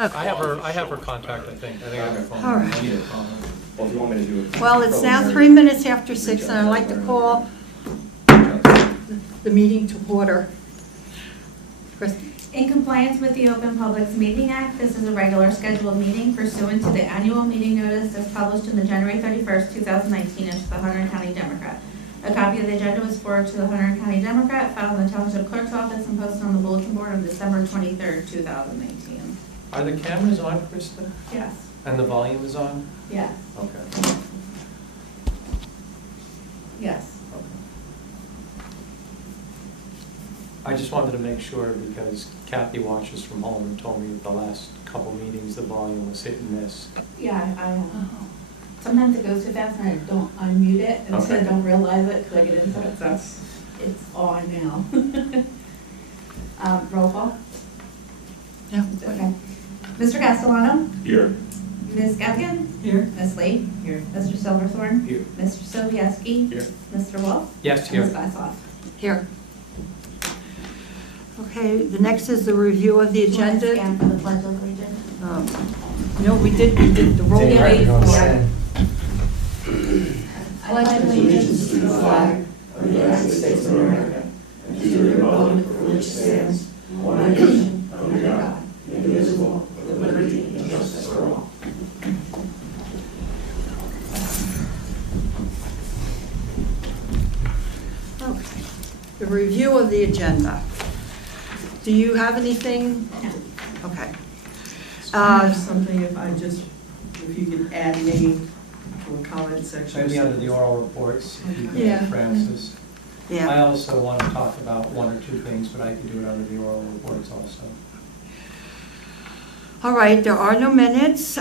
I have her contact, I think I have her phone. All right. I need a comment. Well, if you want me to do it. Well, it's now 3 minutes after 6, and I'd like to call the meeting to order. Kristen? In compliance with the Open Publics Meeting Act, this is a regular scheduled meeting pursuant to the annual meeting notice as published in the January 31st, 2019 issue of the Hunter County Democrat. A copy of the agenda was forwarded to the Hunter County Democrat, filed in the Township Clerk's office, and posted on the bulletin board on December 23rd, 2019. Are the cameras on, Krista? Yes. And the volume is on? Yes. Okay. Yes. I just wanted to make sure because Kathy watches from home and told me at the last couple meetings the volume was hit and miss. Yeah, I sometimes it goes too fast and I don't unmute it, and so I Okay. don't realize it because I get into it, so it's on now. Roll call? Yeah. Okay. Mr. Castellano? Here. Ms. Gaffigan? Here. Ms. Lee? Here. Mr. Silverthorne? Here. Mr. Sobieski? Here. Mr. Wolf? Yes, Ms. here. Glasshoff? Here. Okay, the next is the review of the agenda. Scan for the Pledge of Allegiance. No, we did the roll. Yeah, wait. I pledge allegiance to the flag of the United States of America and to the republic for which it stands, one nation, under God, indivisible, with liberty and justice for all. Okay. The review of the agenda. Do you have anything? No. Okay. I have something, if you could add maybe to a comment section. Maybe under the oral reports, if you could, Yeah. Francis. I Yeah. also want to talk about one or two things, but I could do it under the oral reports also. All right, there are no minutes.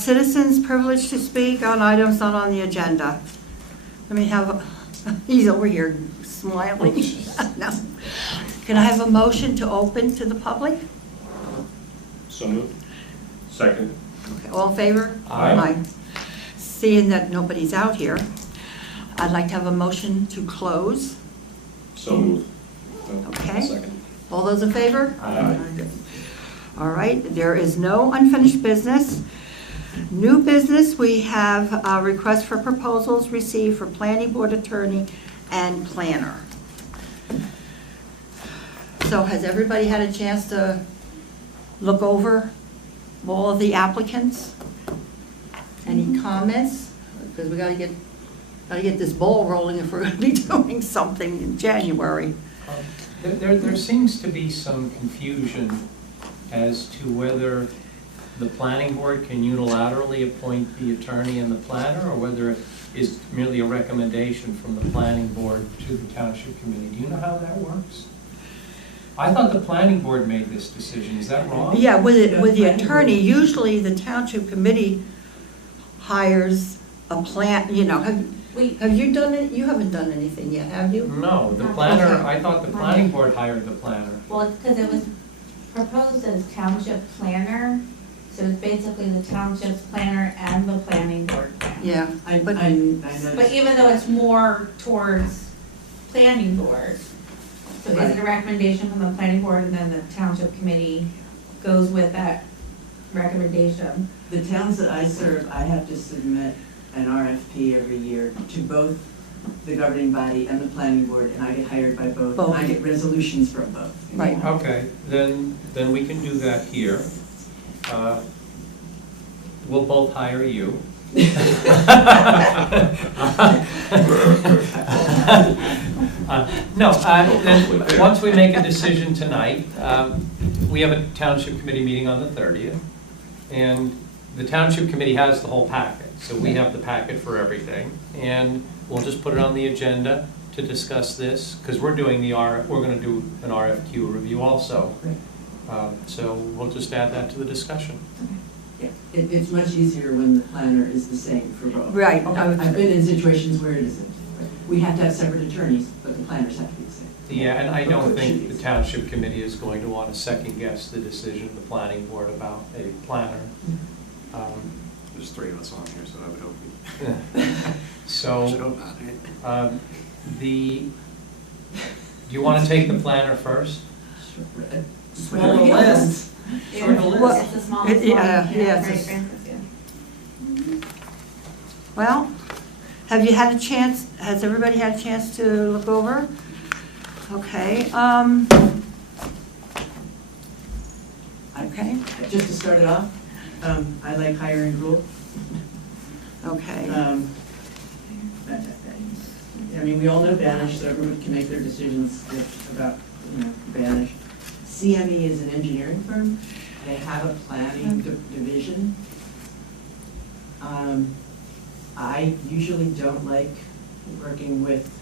Citizens privileged to speak on items not on the agenda. Let me have, he's over here smiling. No. Can I have a motion to open to the public? So moved. Second. Okay, all in favor? Aye. Seeing that nobody's out here, I'd like to have a motion to close. So moved. Okay. Second. All those in favor? Aye. All right, there is no unfinished business. New business, we have a request for proposals received for planning board attorney and planner. So has everybody had a chance to look over all of the applicants? Any comments? Because we gotta get this ball rolling if we're gonna be doing something in January. There seems to be some confusion as to whether the planning board can unilaterally appoint the attorney and the planner, or whether it is merely a recommendation from the planning board to the township committee. Do you know how that works? I thought the planning board made this decision. Is that wrong? Yeah, with the attorney, usually the township committee hires a plan, you know, have you done it? You haven't done anything yet, have you? No, the planner, I thought the planning board hired the planner. Well, it's because it was proposed as township planner, so it's basically the township's planner and the planning board planner. Yeah, But even though it's more towards planning board, so is it a recommendation from the planning board and then the township committee goes with that recommendation? The towns that I serve, I have to submit an RFP every year to both the governing body and the planning board, and I get hired by both. Both. And I get resolutions from both. right. Okay, then we can do that here. We'll both hire you. Then once we make a decision tonight, we have a township committee meeting on the 30th, and the township committee has the whole packet, so we have the packet for everything, and we'll just put it on the agenda to discuss this, because we're going to do an RFQ review also. So we'll just add that to the discussion. Yeah, it's much easier when the planner is the same for both. Right. I've been in situations where it isn't. We have to have separate attorneys, but the planners have to be the same. Yeah, and I don't think the township committee is going to want to second guess the decision of the planning board about a planner. There's three of us on here, so I would hope we So, should hope not, right? do you want to take the planner first? Sure. Small list. Short a Well, list. It's the smallest one. yeah, yeah, it's Right, just- Francis, yeah. Well, have you had a chance, has everybody had a chance to look over? Okay, okay, Just to start it off, I like hiring rule. okay. I mean, we all know Banish, so everyone can make their decisions about, Banish. CME is an engineering firm. They have a planning division. I usually don't like working with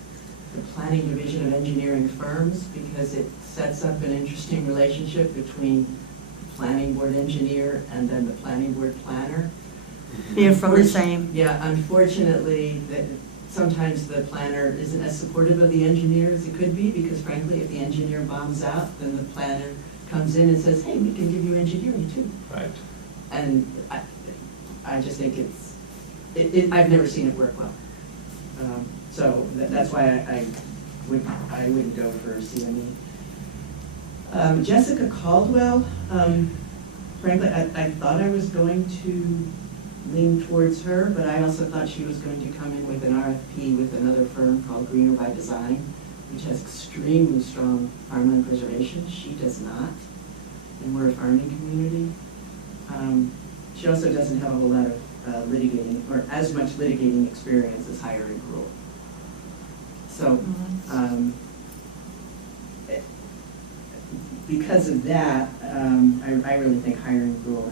the planning division of engineering firms because it sets up an interesting relationship between the planning board engineer and then the planning board planner. Being from the same, Yeah, unfortunately, sometimes the planner isn't as supportive of the engineer as it could be, because frankly, if the engineer bombs out, then the planner comes in and says, hey, we can give you engineering too. Right. And I just think I've never seen it work well. So that's why I wouldn't go for CME. Jessica Caldwell, frankly, I thought I was going to lean towards her, but I also thought she was going to come in with an RFP with another firm called Greener by Design, which has extremely strong farmland preservation. She does not, and we're a farming community. She also doesn't have a whole lot of litigating, or as much litigating experience as hiring rule. So, because of that, I really think hiring rule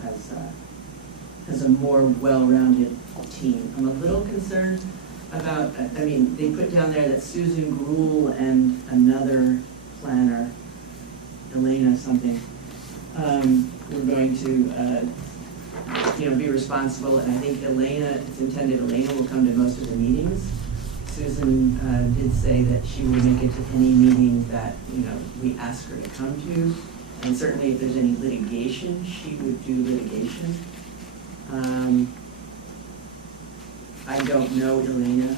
has a more well-rounded team. I'm a little concerned about, I mean, they put down there that Susan Gruhl and another planner, Elena something, were going to, be responsible, and I think it's intended Elena will come to most of the meetings. Susan did say that she will make it to any meeting that, we ask her to come to, and certainly if there's any litigation, she would do litigation. I don't know Elena.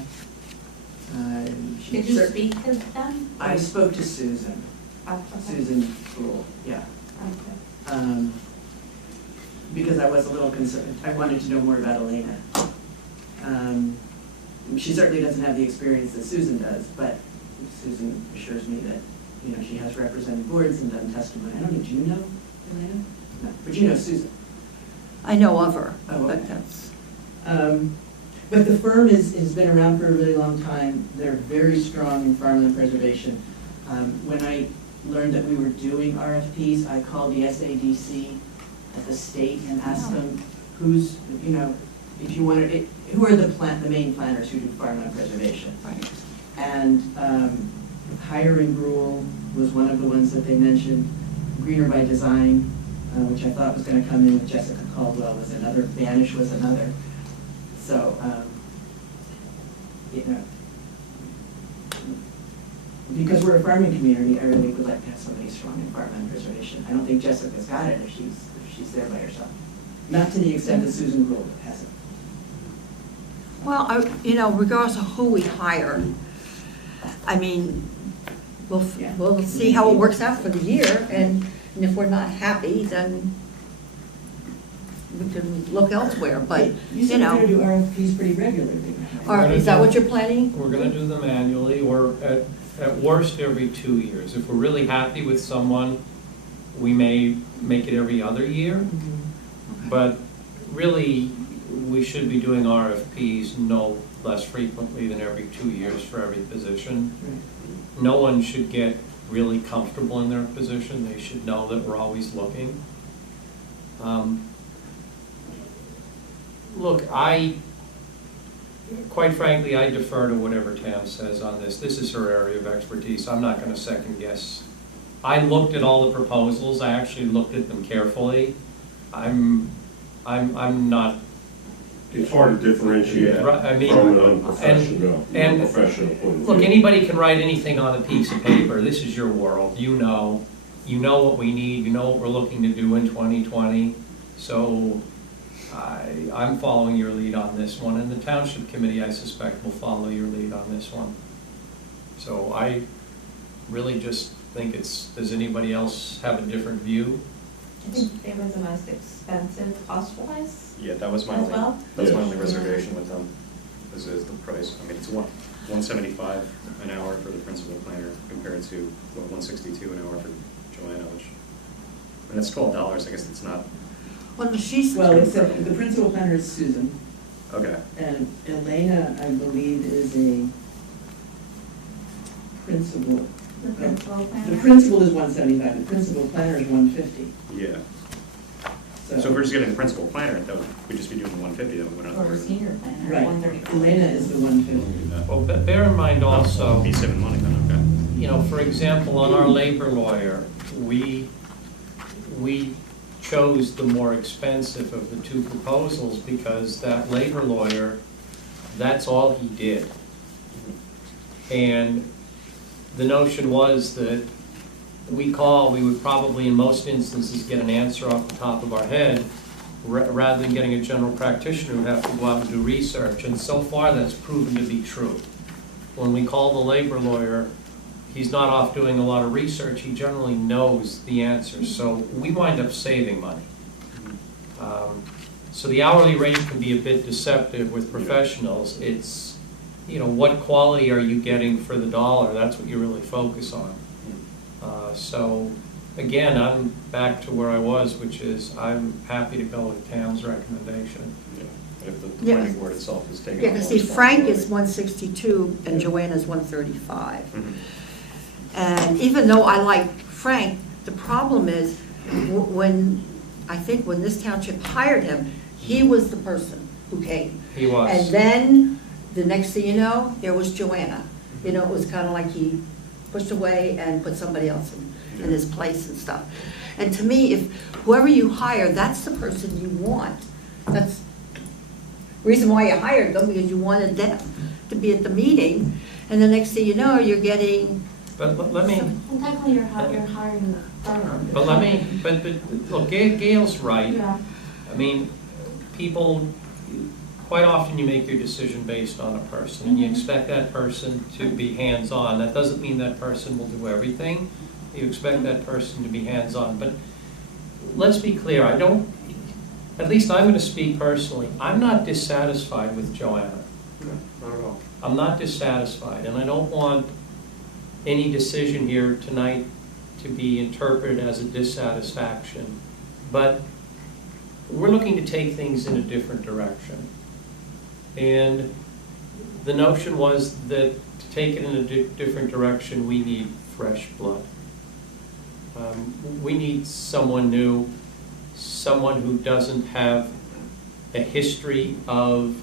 Did you speak to them? I spoke to Susan, Oh, okay. Susan Gruhl, yeah. Okay. Because I was a little concerned. I wanted to know more about Elena. She certainly doesn't have the experience that Susan does, but Susan assures me that, she has represented boards and done testimony. I don't know, do you know Elena? No, but you know Susan. I know of her, Oh, but okay. that's, But the firm has been around for a really long time. They're very strong in farmland preservation. When I learned that we were doing RFPs, I called the SADC at the state and asked them who's, if you want to, who are the main planners who do farmland preservation? right. And hiring rule was one of the ones that they mentioned. Greener by Design, which I thought was going to come in with Jessica Caldwell, was another. Banish was another. So, because we're a farming community, I really would like to have somebody strong in farmland preservation. I don't think Jessica's got it if she's there by herself. Not to the extent that Susan Gruhl has it. Well, regardless of who we hire, I mean, Yeah. we'll see how it works out for the year, and if we're not happy, then we can look elsewhere, but, You said you're going to do RFPs pretty regularly. or is that what you're planning? We're gonna do them annually, or at worst, every 2 years. If we're really happy with someone, we may make it every other year, but really, we should be doing RFPs no less frequently than every 2 years for every position. No one should get really comfortable in their position. They should know that we're always looking. Look, quite frankly, I defer to whatever Tam says on this. This is her area of expertise. I'm not going to second guess. I looked at all the proposals. I actually looked at them carefully. I'm not. It's hard to differentiate Right, I mean, from an unprofessional, and- professional point of view. Look, anybody can write anything on a piece of paper. This is your world. You know what we need. You know what we're looking to do in 2020. So I'm following your lead on this one, and the Township Committee, I suspect, will follow your lead on this one. So I really just think does anybody else have a different view? I think they were the most expensive cost-wise Yeah, that was my as only, well. that's my Yes. only reservation with them, is the price. I mean, it's $175 an hour for the principal planner compared to, what, $162 an hour for Joanna, which, and that's $12, I guess it's not, Well, she's, Well, except the principal planner is Susan, okay. and Elena, I believe, is a principal. The principal The planner. principal is 175, the principal planner is 150. Yeah. So if we're just getting the principal planner, that we'd just be doing the 150, that would not. Or senior planner, Right, 135. Elena is the 150. Well, bear in mind also, Be saving money then, okay. you know, for example, on our labor lawyer, we chose the more expensive of the two proposals because that labor lawyer, that's all he did. And the notion was that we would probably in most instances get an answer off the top of our head rather than getting a general practitioner who'd have to go out and do research. And so far, that's proven to be true. When we call the labor lawyer, he's not off doing a lot of research, he generally knows the answers, so we wind up saving money. So the hourly rate can be a bit deceptive with professionals. It's, you know, what quality are you getting for the dollar? That's what you really focus on. So again, I'm back to where I was, which is I'm happy to go with Tam's recommendation. Yeah. If the Yeah. planning board itself is taking. yeah, on because more see, Frank is responsibility. 162 and Joanna's 135. Mhm. And even though I like Frank, the problem is when this township hired him, he was the person who came. He was. And then, the next thing you know, there was Joanna. You know, it was kind of like he pushed away and put somebody else in his place and stuff. And to me, if whoever you hire, that's the person you want. That's the reason why you hired them, because you wanted them to be at the meeting. And the next thing you know, you're getting, But let me, Well, technically, you're hiring the firm. but let me, but look, Gail's right. Yeah. I mean, people, quite often you make your decision based on a person, and you Mhm. expect that person to be hands-on. That doesn't mean that person will do everything. You expect that person to be hands-on. But let's be clear, at least I'm going to speak personally, I'm not dissatisfied with Joanna. No, not at all. I'm not dissatisfied, and I don't want any decision here tonight to be interpreted as a dissatisfaction. But we're looking to take things in a different direction. And the notion was that to take it in a different direction, we need fresh blood. We need someone new, someone who doesn't have a history of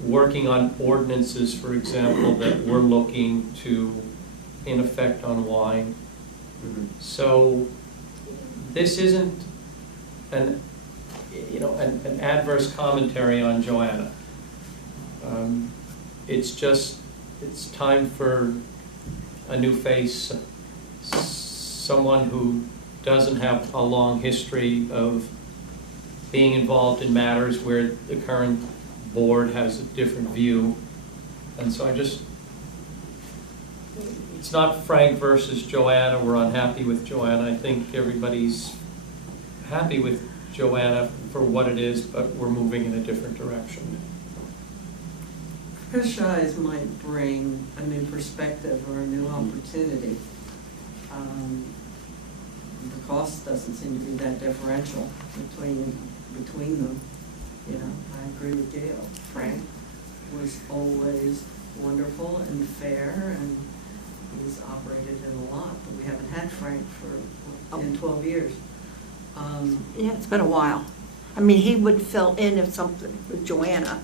working on ordinances, for example, that we're looking to, in effect, unwind. Mhm. So this isn't an adverse commentary on Joanna. It's time for a new face, someone who doesn't have a long history of being involved in matters where the current board has a different view. And so it's not Frank versus Joanna, we're unhappy with Joanna. I think everybody's happy with Joanna for what it is, but we're moving in a different direction. Fresh eyes might bring a new perspective or a new opportunity. The cost doesn't seem to be that differential between them. You know, I agree with Gail. Frank was always wonderful and fair, and he's operated in a lot, but we haven't had Frank for 10, 12 years. yeah, it's been a while. I mean, he would fill in if something with Joanna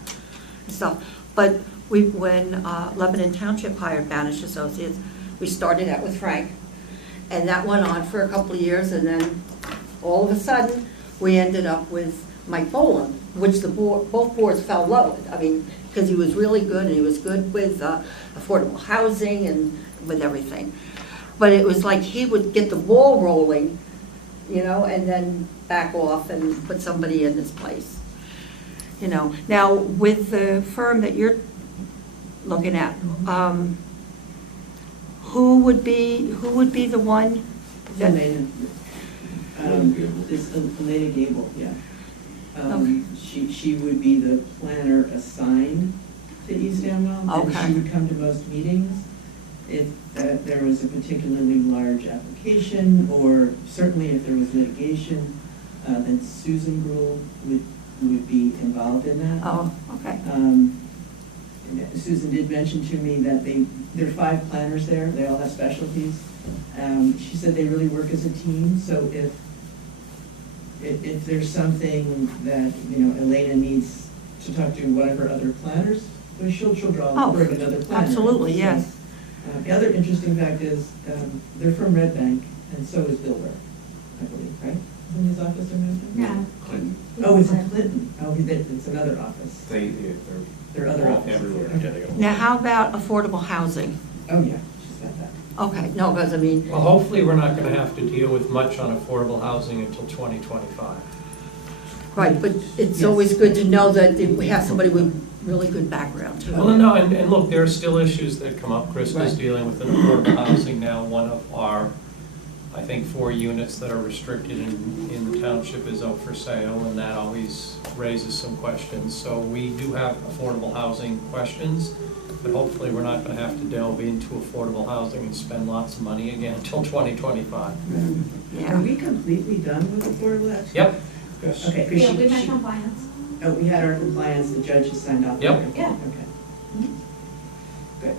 and stuff. But when Lebanon Township hired Banish Associates, we started out with Frank. And that went on for a couple of years, and then all of a sudden, we ended up with Mike Boland, which both boards fell low. I mean, because he was really good, and he was good with affordable housing and with everything. But it was like he would get the ball rolling, you know, and then back off and put somebody in his place. You know, now with the firm that you're looking at, who would be the one? that- Elena. It's Elena Gable, yeah. She would be the planner assigned to East Amwell. And Okay. she would come to most meetings. If there was a particularly large application, or certainly if there was litigation, then Susan Gruhl would be involved in that. Oh, okay. And Susan did mention to me that there are 5 planners there, they all have specialties. She said they really work as a team, so if there's something that, Elena needs to talk to one of her other planners, then she'll draw Oh, for another planner. absolutely, So, yes. the other interesting fact is, they're from Red Bank, and so is Bill Burr, I believe, right? Isn't his office in Red Bank? No. Oh, it's in Clinton. Oh, it's another office. They're Their other office. everywhere, yeah, they got. Now, how about affordable housing? Oh, yeah, she's got that. Okay, no, because I mean, Well, hopefully, we're not gonna have to deal with much on affordable housing until 2025. right, but it's Yes. always good to know that we have somebody with really good background too. Well, no, and look, there are still issues that come up. Chris is Right. dealing with an affordable housing now. One of our, I think, 4 units that are restricted in the township is up for sale, and that always raises some questions. So we do have affordable housing questions, but hopefully we're not gonna have to delve into affordable housing and spend lots of money again until 2025. Yeah. Are we completely done with affordable housing? Yep, Yes. Okay, 'cause Yeah, we met she, compliance. oh, we had our compliance, the judge has signed off. on Yep. it. Yeah. Okay. Good,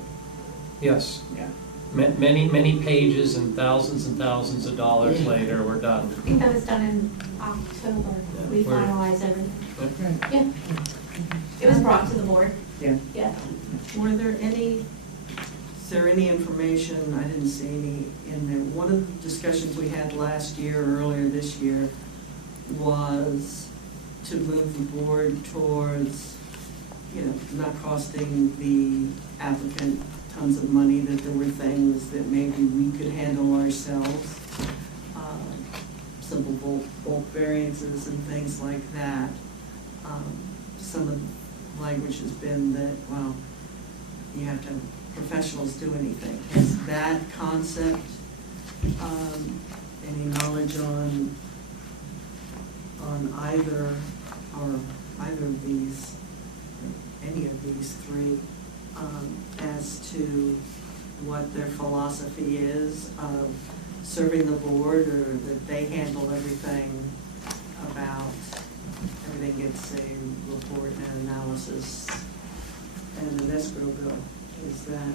yes. yeah. Many, many pages and thousands of dollars Yeah. later, we're done. I think that was done in October. Yeah, We we're- finalized everything. Right. Yeah. It was brought to the board. Yeah. Yeah. Were there any, is there any information, I didn't see any in there, one of the discussions we had last year, or earlier this year, was to move the board towards, not costing the applicant tons of money, that there were things that maybe we could handle ourselves, simple bulk variances and things like that. Some of the language has been that, well, you have to have professionals do anything. Is that concept, any knowledge on either of these, any of these 3, as to what their philosophy is of serving the board, or that they handle everything about, everything gets a report and analysis and an escrow bill? Is that?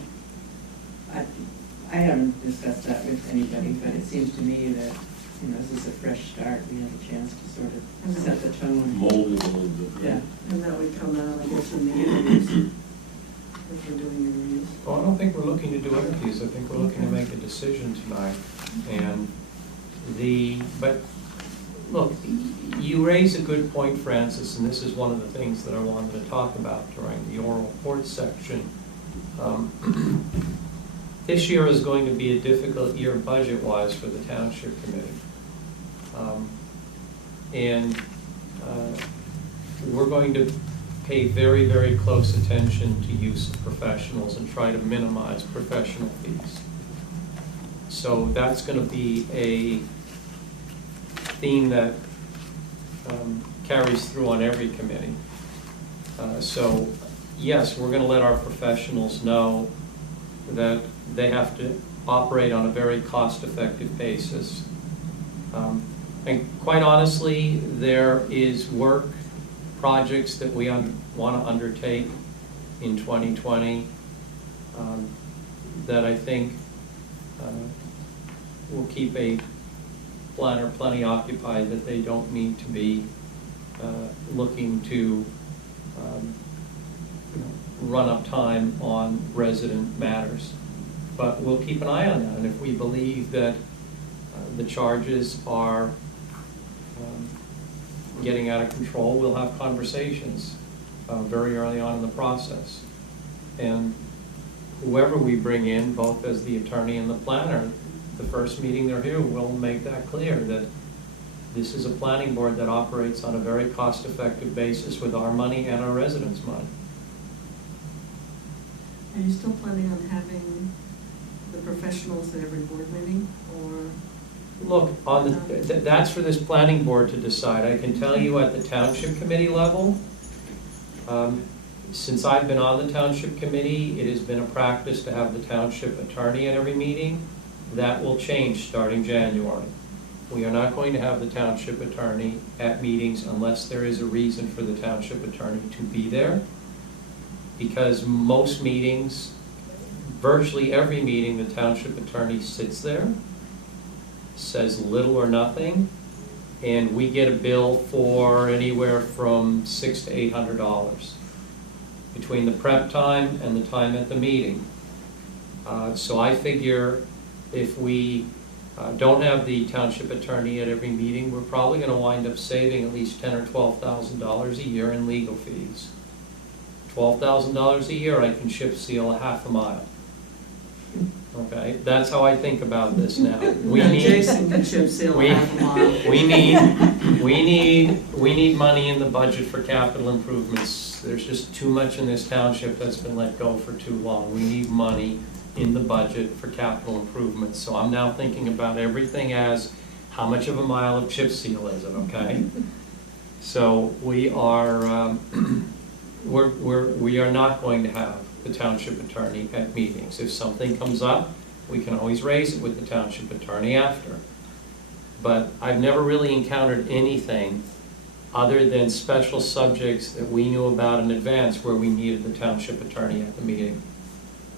I haven't discussed that with anybody, but it seems to me that, this is a fresh start, we have a chance to sort of set the tone. Mold it a little bit. Yeah. And that would come out, I guess, in the interviews, if we're doing interviews. Well, I don't think we're looking to do interviews, I think we're looking to make a decision tonight. And but, look, you raise a good point, Francis, and this is one of the things that I wanted to talk about during the oral report section. This year is going to be a difficult year budget-wise for the Township Committee. We're going to pay very, very close attention to use of professionals and try to minimize professional fees. So that's going to be a theme that carries through on every committee. So yes, we're going to let our professionals know that they have to operate on a very cost-effective basis. And quite honestly, there is work, projects that we want to undertake in 2020 that I think will keep a planner plenty occupied, that they don't need to be looking to run up time on resident matters. But we'll keep an eye on that, and if we believe that the charges are getting out of control, we'll have conversations very early on in the process. And whoever we bring in, both as the attorney and the planner, the first meeting they're here, will make that clear that this is a planning board that operates on a very cost-effective basis with our money and our residents' money. Are you still planning on having the professionals at every board meeting, or? Look, that's for this planning board to decide. I can tell you at the township committee level, since I've been on the township committee, it has been a practice to have the township attorney at every meeting. That will change starting January. We are not going to have the township attorney at meetings unless there is a reason for the township attorney to be there. Because most meetings, virtually every meeting, the township attorney sits there, says little or nothing, and we get a bill for anywhere from $600 to $800 between the prep time and the time at the meeting. So I figure if we don't have the township attorney at every meeting, we're probably going to wind up saving at least $10,000 or $12,000 a year in legal fees. $12,000 a year, I can chip seal a half a mile. Okay, that's how I think about this now. Jason can chip seal half a mile. We need money in the budget for capital improvements. There's just too much in this township that's been let go for too long. We need money in the budget for capital improvements. So I'm now thinking about everything as how much of a mile of chip seal is it, okay? So we are, we are not going to have the township attorney at meetings. If something comes up, we can always raise it with the township attorney after. But I've never really encountered anything other than special subjects that we knew about in advance where we needed the township attorney at the meeting.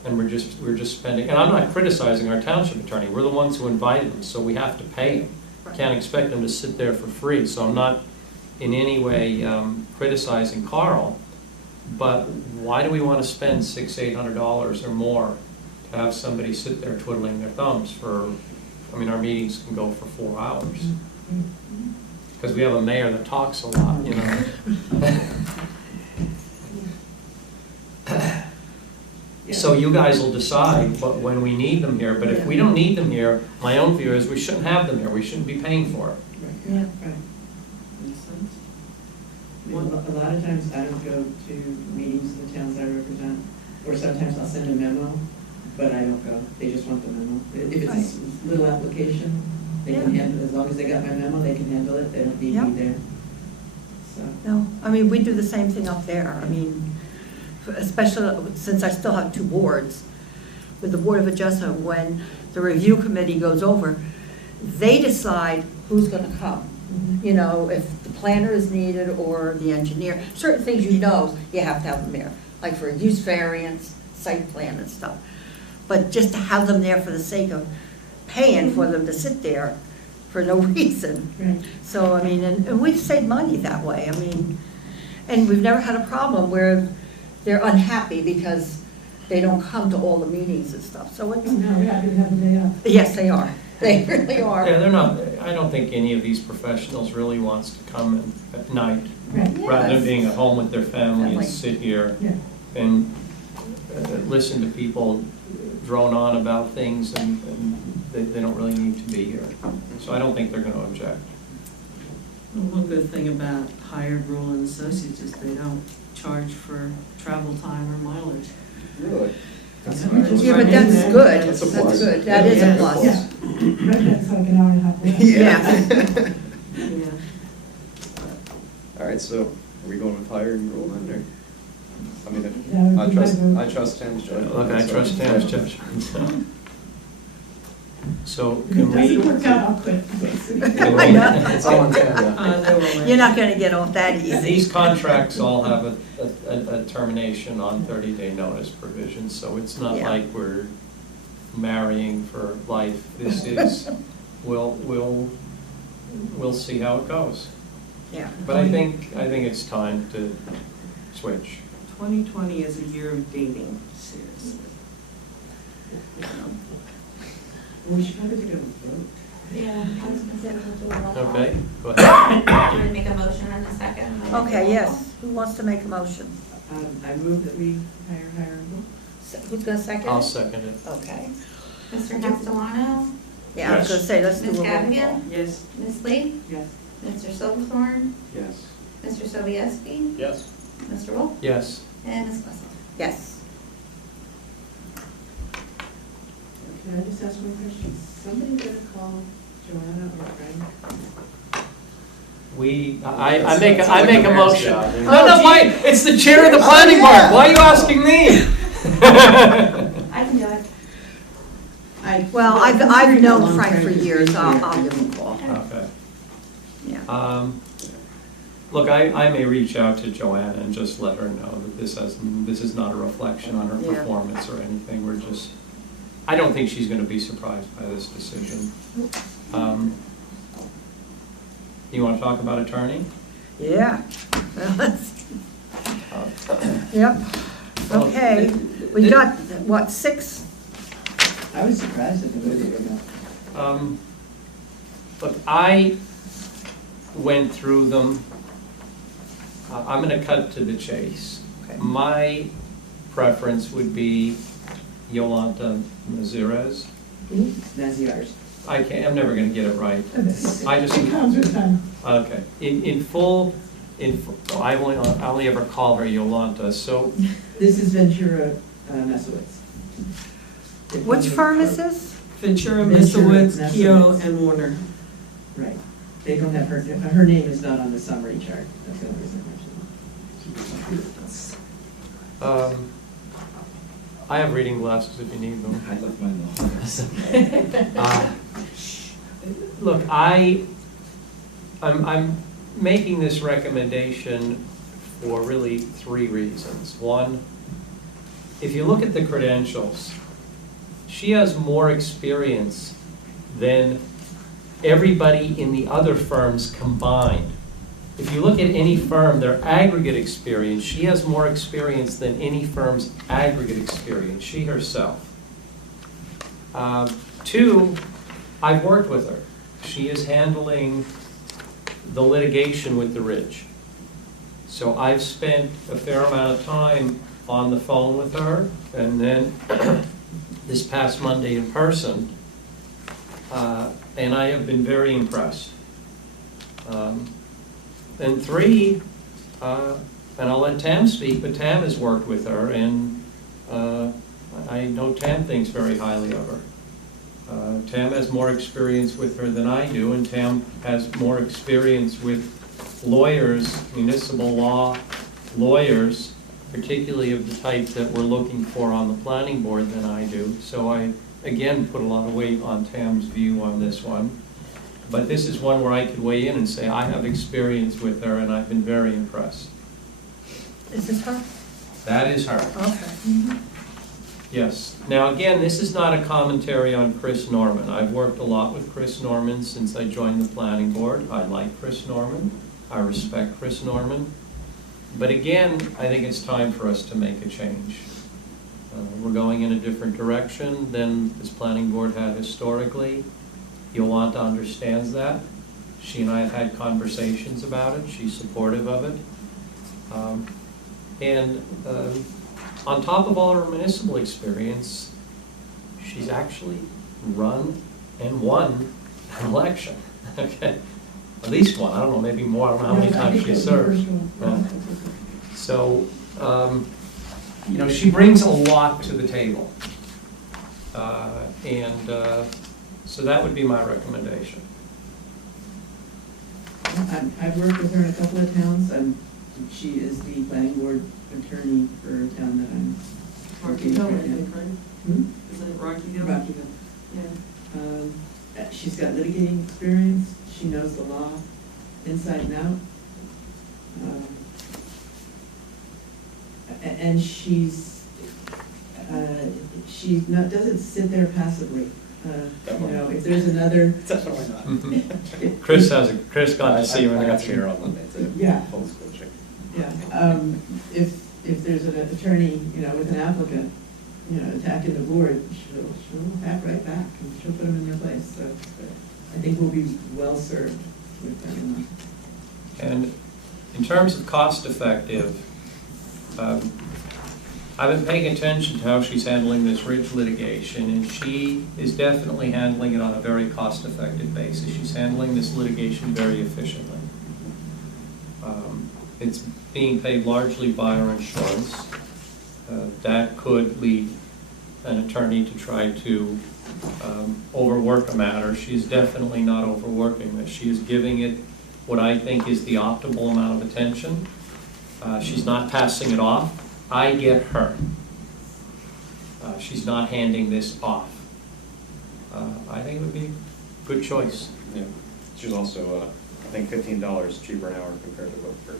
And we're just spending, and I'm not criticizing our township attorney, we're the ones who invited him, so we have to pay him. Can't expect him to sit there for free, so I'm not in any way criticizing Carl, but why do we want to spend $600, $800 or more to have somebody sit there twiddling their thumbs for, I mean, our meetings can go for 4 hours. Because we have a mayor that talks a lot, you know. So you guys will decide when we need them here, but if we don't need them here, my own view is we shouldn't have them here, we shouldn't be paying for it. Yeah, right. Makes sense. Well, a lot of times I don't go to meetings in the towns I represent, or sometimes I'll send a memo, but I don't go. They just want the memo. If it's a little application, they can handle it. As long as they got my memo, they can handle it. They don't need me there. So. No, I mean, we do the same thing up there. I mean, especially since I still have 2 boards, with the Board of Adjustment, when the review committee goes over, they decide who's going to come. You know, if the planner is needed or the engineer, certain things you know you have to have them there, like for a use variance, site plan and stuff. But just to have them there for the sake of paying for them to sit there for no reason. Right. So, I mean, and we've saved money that way. I mean, and we've never had a problem where they're unhappy because they don't come to all the meetings and stuff. So it's, Now we're happy to have a day off. yes, they are. They really are. Yeah, they're not, I don't think any of these professionals really wants to come at night, Right. rather than being at home with their family and Family. sit here Yeah. and listen to people drone on about things, and they don't really need to be here. So I don't think they're going to object. One good thing about hired Rule and Associates is they don't charge for travel time or mileage. Really? Yeah, but that's good. That's a That's plus. good. That is a plus. Yeah. Right, that's like an hour and a half. away. Yeah. Yeah. All right, so are we going with hiring rule then, or? I mean, That would be my vote. I trust Tam's judgment. Look, I so- trust Tam's judgment. So If can it we? doesn't work out, I'll quit. Can I we- know. It's all on Tam, yeah. They will. You're not going to get off that easy. These contracts all have a termination on 30-day notice provisions, so it's not Yeah. like we're marrying for life. This is, we'll see how it goes. Yeah. But I think it's time to switch. 2020 is a year of dating, seriously. We should probably take a vote. Yeah, I was gonna say we'll do a roll call. Okay, go ahead. Do you want to make a motion in a second? Okay, yes. Who wants to make a motion? I move that we hire. Who's going to second? I'll second it. Okay. Mr. Castellano, Yeah, I was going to say, let's do a Ms. roll call. Gadigan, Yes. Ms. Lee, Yes. Mr. Silverthorne, Yes. Mr. Sobieski, Yes. Mr. Wolf, Yes. and Ms. Wessel. Yes. Can I just ask one question? Somebody gonna call Joanna or Frank? I make a motion. job. No, why? It's the chair of the planning board. Why are you asking me? I can do it. Well, I've known Frank for years, I'll give him a call, Okay. yeah. Look, I may reach out to Joanna and just let her know that this is not a reflection on her Yeah. performance or anything. I don't think she's gonna be surprised by this decision. You wanna talk about attorney? Yeah. Yep, okay. We got, what, 6? I was surprised at the way they were going. Look, I went through them. I'm going to cut to the chase. Okay. My preference would be Yolanta Mazurez. Naziar's. I'm never going to get it right. I just, It comes with time. okay. I only ever call her Yolanta, so This is Ventura Mesowitz. Which firm is this? Ventura, Ventura, Missowitz, Keogh, Missowitz. and Warner. Right. They don't have her name is not on the summary chart. That's the only reason I mentioned it. I have reading glasses if you need them. I left mine though. Look, I'm making this recommendation for really 3 reasons. One, if you look at the credentials, she has more experience than everybody in the other firms combined. If you look at any firm, their aggregate experience, she has more experience than any firm's aggregate experience, she herself. 2, I've worked with her. She is handling the litigation with the Ridge. So I've spent a fair amount of time on the phone with her, and then this past Monday in person, and I have been very impressed. And 3, and I'll let Tam speak, but Tam has worked with her, and I know Tam thinks very highly of her. Tam has more experience with her than I do, and Tam has more experience with lawyers, municipal law lawyers, particularly of the type that we're looking for on the planning board than I do. So I, again, put a lot of weight on Tam's view on this one. But this is one where I could weigh in and say, I have experience with her and I've been very impressed. Is this her? That is her. Okay. Yes. Now, again, this is not a commentary on Chris Norman. I've worked a lot with Chris Norman since I joined the planning board. I like Chris Norman. I respect Chris Norman. But again, I think it's time for us to make a change. We're going in a different direction than this planning board had historically. Yolanta understands that. She and I have had conversations about it. She's supportive of it. On top of all her municipal experience, she's actually run and won an election. Okay, at least one. I don't know, maybe more. I don't know how many times she served. So, you know, she brings a lot to the table, so that would be my recommendation. I've worked with her in a couple of towns. She is the planning board attorney for a town that I'm Rocky working Hill, I with right think, now. right? Isn't it Rocky Hill? Rocky Hill. Yeah. She's got litigating experience. She knows the law inside and out. And she doesn't sit there passively. You know, if there's another, Definitely not. Chris got to see her in I got to action. meet her on Monday, too. Yeah. Full disclosure. yeah, if there's an attorney, you know, with an applicant, you know, attacking the board, she'll hack right back and she'll put them in their place. So I think we'll be well served with them. And in terms of cost effective, I've been paying attention to how she's handling this Ridge litigation, and she is definitely handling it on a very cost-effective basis. She's handling this litigation very efficiently. It's being paid largely by our insurance. That could lead an attorney to try to overwork a matter. She's definitely not overworking this. She is giving it what I think is the optimal amount of attention. She's not passing it off. I get her. She's not handing this off. I think it would be a good choice. Yeah, she's also, I think $15 cheaper an hour compared to what we're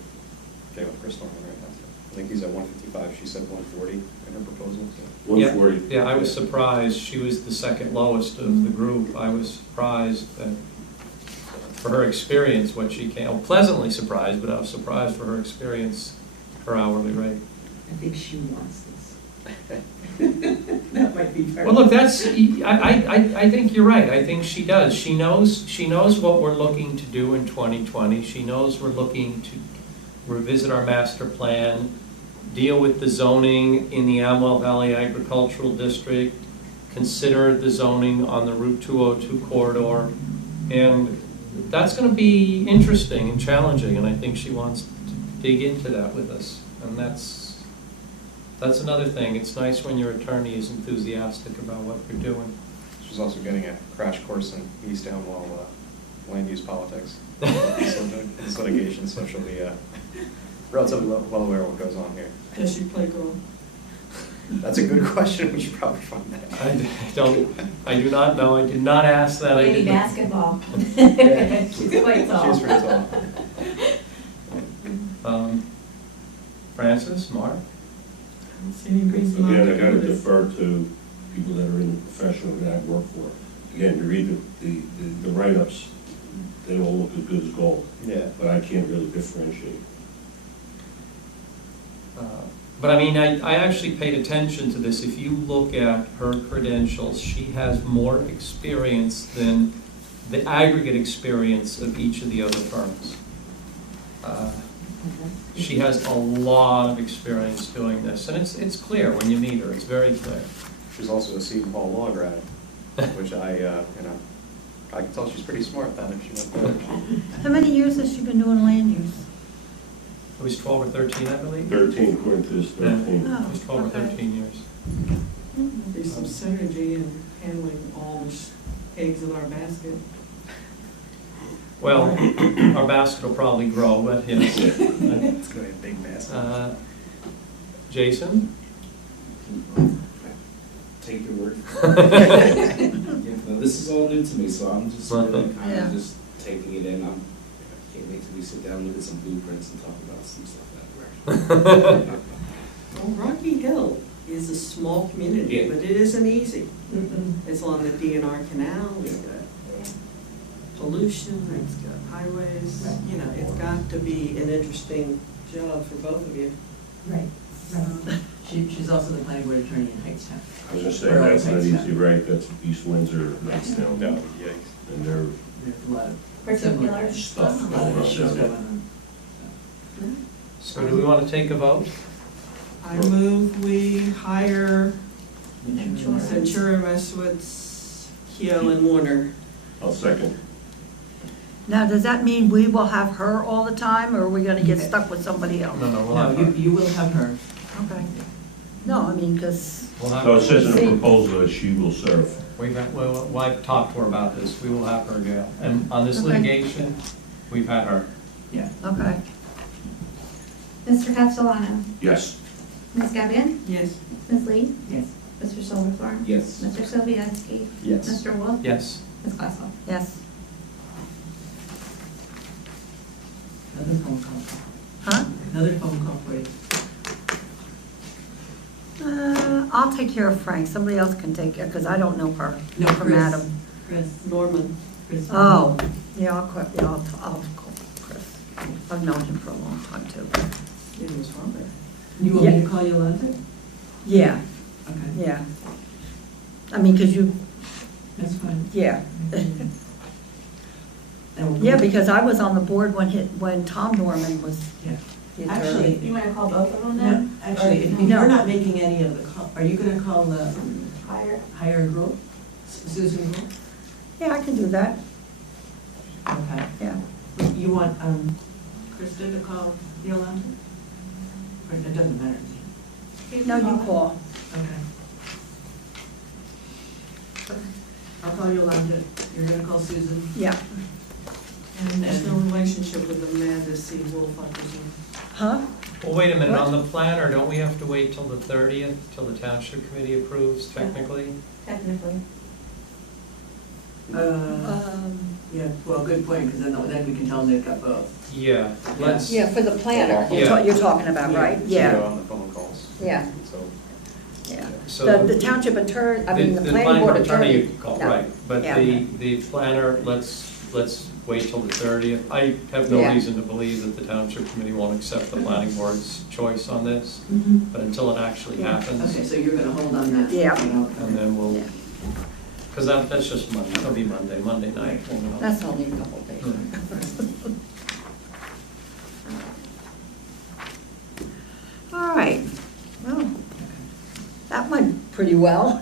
getting with Chris Norman right now. I think he's at 155, she said 140 in her proposal, so. 140. Yeah, I was surprised. She was the second lowest of the group. I was surprised that for her experience, what she came, pleasantly surprised, but I was surprised for her experience, her hourly rate. I think she wants this. That might be part Well, look, that's, I think you're right. I think she does. She knows what we're looking to do in 2020. She knows we're looking to revisit our master plan, deal with the zoning in the Amwell Valley Agricultural District, consider the zoning on the Route 202 corridor. And that's going to be interesting and challenging, and I think she wants to dig into that with us. And that's another thing. It's nice when your attorney is enthusiastic about what you're doing. She's also getting a crash course in East Amwell land use politics. This litigation, so she'll be relatively well aware of what goes on here. Does she play golf? That's a good question. We should probably find that out. I do not know. I did not ask that. I Maybe didn't- basketball. She's quite tall. She is pretty tall. Francis, Mark? Again, I gotta defer to people that are in the profession that I work for. Again, you read the write-ups, they all look as good as gold, Yeah. but I can't really differentiate. But I mean, I actually paid attention to this. If you look at her credentials, she has more experience than the aggregate experience of each of the other firms. She has a lot of experience doing this, and it's clear when you meet her. It's very clear. She's also a Seton Hall law grad, which I can tell she's pretty smart then if she went there. How many years has she been doing land use? It was 12 or 13, I believe. 13, according to this, 13. Oh, It was 12 or okay. 13 years. There's some synergy in handling all the eggs in our basket. Well, our basket will probably grow, but yes. It's going to be a big mess. Jason? Take your word. Yeah, no, this is all new to me, so I'm just really kind Yeah. of just taking it in. I can't wait till we sit down, look at some blueprints and talk about some stuff that direction. Well, Rocky Hill is a small community, Yeah. but it isn't easy. It's along the DNR canal, it's got pollution, it's got highways, you know, it's got to be an interesting job for both of you. Right, right. She's also the planning board attorney in Hightstown. I was gonna say, that's not easy, right? That's East Windsor, Knightstown. No, yikes. And they're There's a lot of Particular stuff a lot going of on issues down going there. on. So do we want to take a vote? I move we hire Insurance. Centura, Mesowitz, Keel, and Warner. I'll second. Now, does that mean we will have her all the time, or are we gonna get stuck with somebody else? No, we'll No, have her. you will have her. Okay. No, I mean, because, We'll have So it her. says in the proposal that she will serve. I've talked to her about this. We will have her, Gail. And on this Okay. litigation, we've had her. Yeah. okay. Mr. Castellano, Yes. Ms. Gabion, Yes. Ms. Lee, Yes. Mr. Silverthorne, Yes. Mr. Sobiewski, Yes. Mr. Wolf, Yes. Ms. Glassell. Yes. Another phone call. Huh? Another phone call for you. I'll take care of Frank. Somebody else can take care, because I don't know her. No, From Chris. Adam. Chris. Norman. Chris. Oh, yeah, I'll call Chris. I've known him for a long time, too. It was Robert. You want me to call Yolanda? Yeah, Okay, yeah. I mean, because you, that's fine. yeah. And we'll- Yeah, because I was on the board when Tom Norman was Yeah. the Actually, attorney. You want to call both of them No, then? actually, if No. you're not making any of the call, are you gonna call the Higher. higher group? Susan Group? Yeah, I can do that, Okay. yeah. You want, Krista to call Yolanda? Or it doesn't matter to me. No, you call. Okay. I'll call Yolanda, you're gonna call Susan. Yeah. And there's no relationship with Amanda C. Wolf, I presume. Huh? Well, wait a minute, What? on the planner, don't we have to wait till the 30th, till the township committee approves technically? Technically. Yeah, well, good point, because then we can tell them they've got both. Yeah, let's, Yeah, for the planner, Yeah. you're talking about, right? Yeah, On the phone calls. yeah, So, yeah. so. The township attorney, I mean, the planning board attorney. you can call, no. right, but Yeah. the planner, let's wait till the 30th. I have no Yeah. reason to believe that the township committee won't accept the planning board's choice on this, but until it actually Yeah. happens, Okay, so you're gonna hold on that? Yeah. and then we'll, Yeah. because that's just Monday, it'll be Monday night. you know. That's only a couple of days. All right, well, that went pretty well.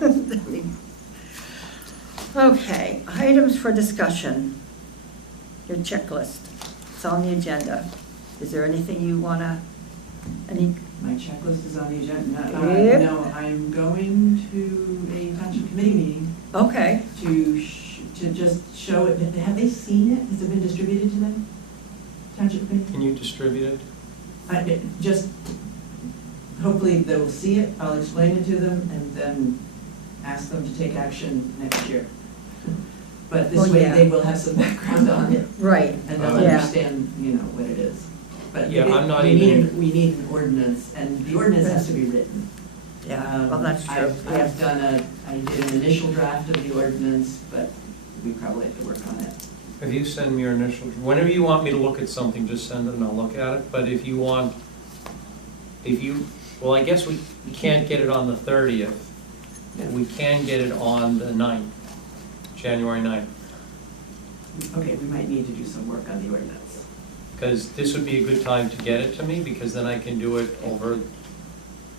Okay, items for discussion. Your checklist, it's on the agenda. Is there anything you wanna, any, My checklist is on the agenda. Yep. No, I'm going to a township committee meeting okay, to just show it. Have they seen it? Has it been distributed to them? Township committee? Can you distribute it? Just, hopefully they will see it, I'll explain it to them, and then ask them to take action next year. But this Well, way, yeah. they will have some background on it, right, and they'll Yeah. understand, what it is. But Yeah, I'm not we need even- we need an ordinance, and the ordinance has to be written. yeah, well, that's true, yeah. I did an initial draft of the ordinance, but we probably have to work on it. If you send me your initial, whenever you want me to look at something, just send it and I'll look at it. But if you want, well, I guess we can't get it on the 30th. We can get it on the 9th, January 9th. Okay, we might need to do some work on the ordinance. Because this would be a good time to get it to me, because then I can do it over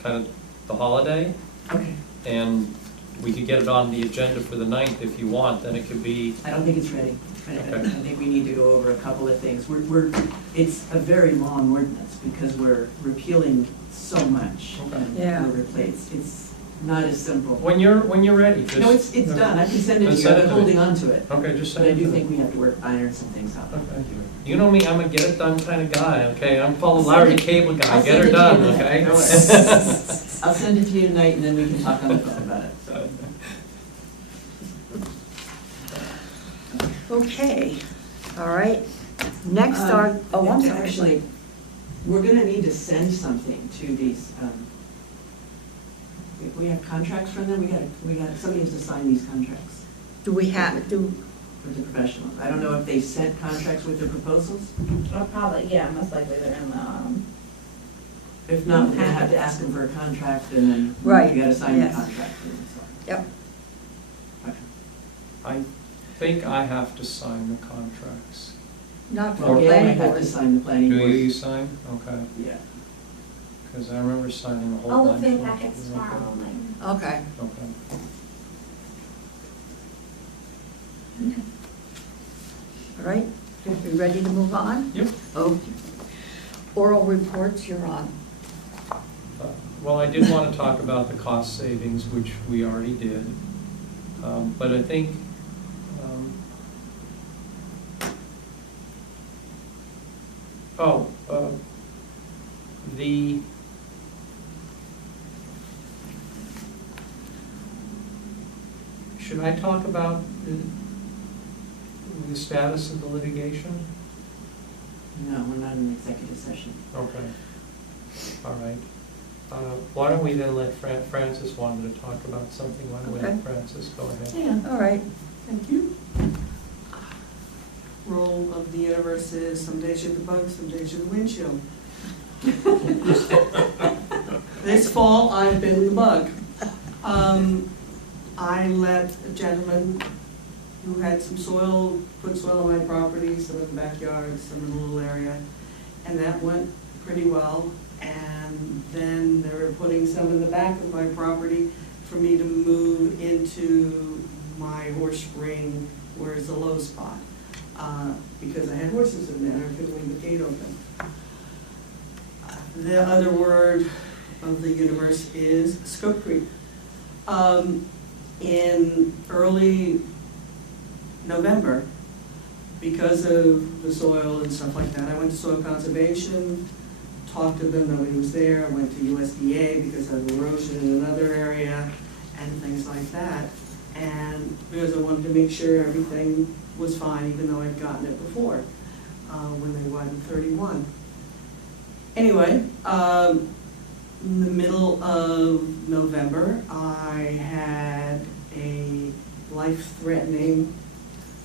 kind of the holiday. Okay. And we could get it on the agenda for the 9th if you want, then it could be, I don't think it's ready. I Okay. think we need to go over a couple of things. It's a very long ordinance because we're repealing so much. Okay. Yeah. We're replacing. It's not as simple. when you're ready, just. No, it's done. I can send it to Then you. send I've it been to me. holding on to it. Okay, just But send I it do to me. think we have to iron some things out. Okay. You know me, I'm a get it done kind of guy, okay? I'm Paul Larry Cable guy, I'll get send her it to done, you okay? tonight. I'll send it to you tonight and then we can talk on the phone about it. So. Okay, all right. Next are, oh, I'm sorry. Actually, we're gonna need to send something to these, we have contracts from them, we got, somebody has to sign these contracts Do we have, with the professionals. I don't know if they sent contracts with their proposals. Well, probably, yeah, most likely they're in the, If not, we're gonna have to ask them for a contract and then Right, you gotta sign the yes. contract. And so. Yep. Okay. I think I have to sign the contracts. not Well, for Gail might planning have to board. sign the planning Do board. you sign? Okay, Yeah. because I remember signing a whole I'll bunch. look for the of- packets tomorrow online. Okay. Okay. All right, you ready to move on? Yep. Okay. Oral reports, you're on. Well, I did want to talk about the cost savings, which we already did. But I think, the, should I talk about the status of the litigation? No, we're not in executive session. Okay, all right. Why don't we then let Francis wanted to talk about something, why don't we let Okay. Francis go ahead? Yeah, All right. thank you. Role of the universe is some days you're the bug, some days you're the windshield. This fall, I've been the bug. I let a gentleman who had some soil, put soil on my property, some in the backyard, some in a little area, and that went pretty well. And then they were putting some in the back of my property for me to move into my horse ring where it's a low spot. Because I had horses in there, I couldn't leave the gate open. The other word of the universe is scope creep. In early November because of the soil and stuff like that. I went to soil conservation, talked to them, nobody was there. I went to USDA because of erosion in another area and things like that. And because I wanted to make sure everything was fine, even though I'd gotten it before, when they widened 31. Anyway, in the middle of November, I had a life-threatening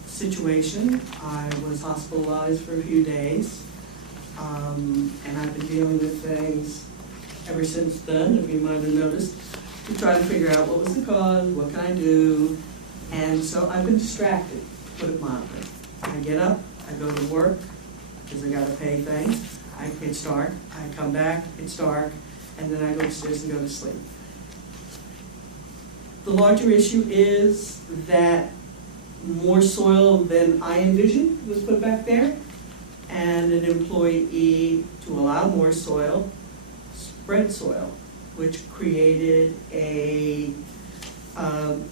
situation. I was hospitalized for a few days, and I've been dealing with things ever since then, if you might have noticed, to try to figure out what was the cause, what can I do, and so I've been distracted, to put it mildly. I get up, I go to work, because I gotta pay things. It's dark, I come back, it's dark, and then I go upstairs and go to sleep. The larger issue is that more soil than I envisioned was put back there, and an employee, to allow more soil, spread soil, which created a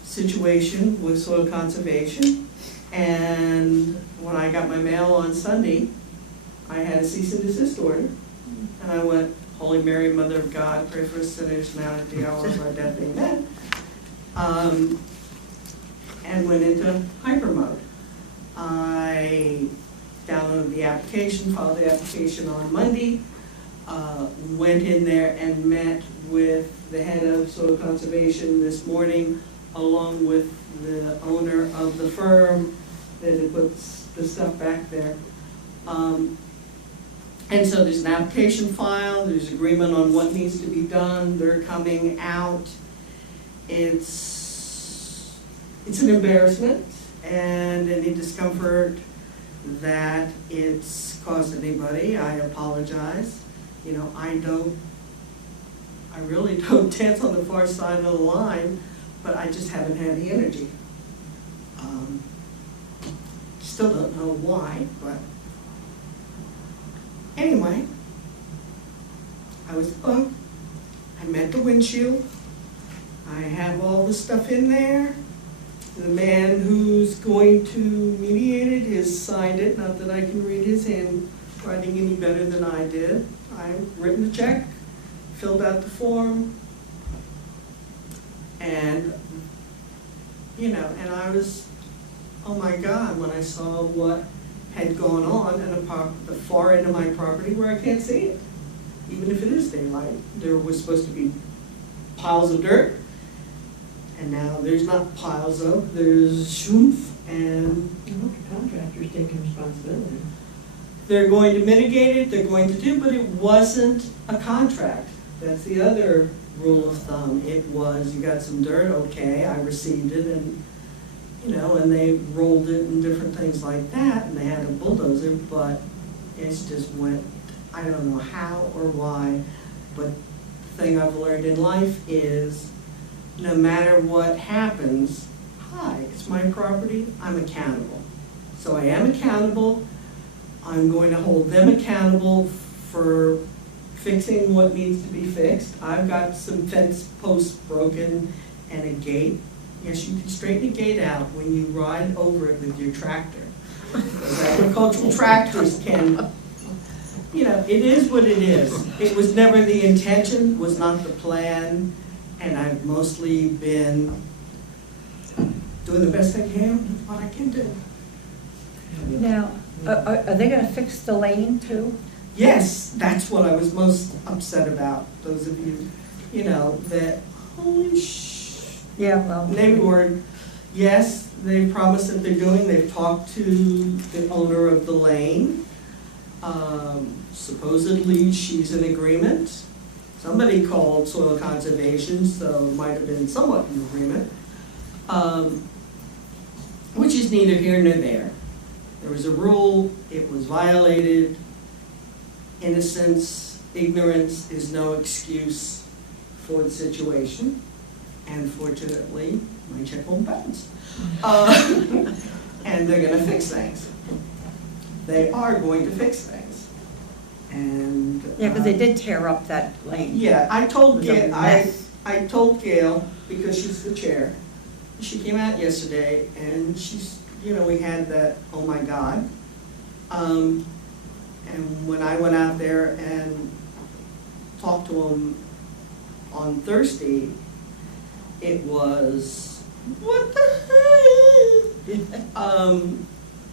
situation with soil conservation. And when I got my mail on Sunday, I had a cease and desist order, and I went, Holy Mary, Mother of God, pray for us sinners now at the hour of our death, amen. And went into hyper mode. I downloaded the application, filed the application on Monday, went in there and met with the head of soil conservation this morning, along with the owner of the firm that had put the stuff back there. And so there's an application filed, there's agreement on what needs to be done, they're coming out. It's an embarrassment and any discomfort that it's caused anybody, I apologize. You know, I really don't dance on the far side of the line, but I just haven't had the energy. Still don't know why, but anyway, I was I met the windshield. I have all the stuff in there. The man who's going to mediate it has signed it, not that I can read his handwriting any better than I did. I've written the check, filled out the form, and, you know, and I was, oh my God, when I saw what had gone on at the far end of my property where I can't see it, even if it is daylight. There was supposed to be piles of dirt, and now there's not piles of, there's schoof, and The contractor's taking responsibility. they're going to mitigate it, they're going to do, but it wasn't a contract. That's the other rule of thumb. It was, you got some dirt, okay, I received it, and, you know, and they rolled it and different things like that, and they had a bulldozer, but it's just went, I don't know how or why, but the thing I've learned in life is no matter what happens, hi, it's my property, I'm accountable. So I am accountable. I'm going to hold them accountable for fixing what needs to be fixed. I've got some fence posts broken and a gate. Yes, you can straighten a gate out when you ride over it with your tractor. Because agricultural tractors can, you know, it is what it is. It was never the intention, was not the plan, and I've mostly been doing the best I can with what I can do. Now, are they gonna fix the lane too? Yes, that's what I was most upset about, those of you, you know, that, holy Yeah, well. neighborhood, yes, they promised that they're doing, they've talked to the owner of the lane. Supposedly, she's in agreement. Somebody called soil conservation, so it might have been somewhat in agreement. Which is neither here nor there. There was a rule, it was violated. Innocence, ignorance is no excuse for the situation. And fortunately, my check won't bounce. And they're gonna fix things. They are going to fix things. And. Yeah, because they did tear up that lane. Yeah, I told It was a Gail, mess. I told Gail, because she's the chair, she came out yesterday and she's, you know, we had that, oh my God. And when I went out there and talked to him on Thursday, it was, what the heck?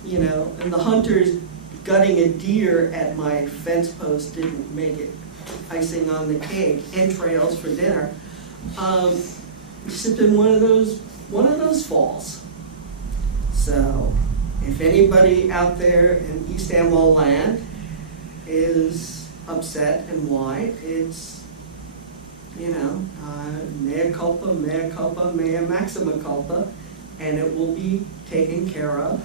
You know, and the hunters gutting a deer at my fence post didn't make it icing on the cake. Entrails for dinner. It's just been one of those falls. So, if anybody out there in East Amwell land is upset and why, it's, you know, mea culpa, mea maxima culpa, and it will be taken care of,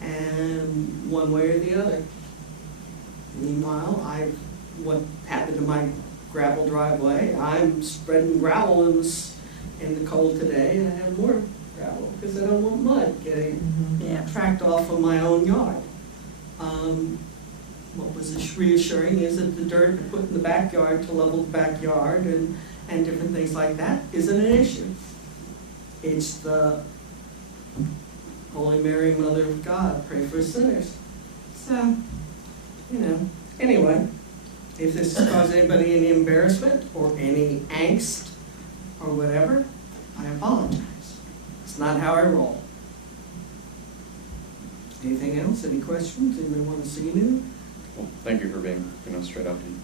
and one way or the other. Meanwhile, what happened to my gravel driveway, I'm spreading gravel in the cold today, and I have more gravel, because I don't want mud getting tracked off of my own yard. What was reassuring is that the dirt put in the backyard to level the backyard and different things like that isn't an issue. It's the Holy Mary, Mother of God, pray for sinners. So, you know, anyway, if this has caused anybody any embarrassment or any angst or whatever, I apologize. It's not how I roll. Anything else? Any questions? Anybody want to see anything? Well, thank you for being, you know, straight up and,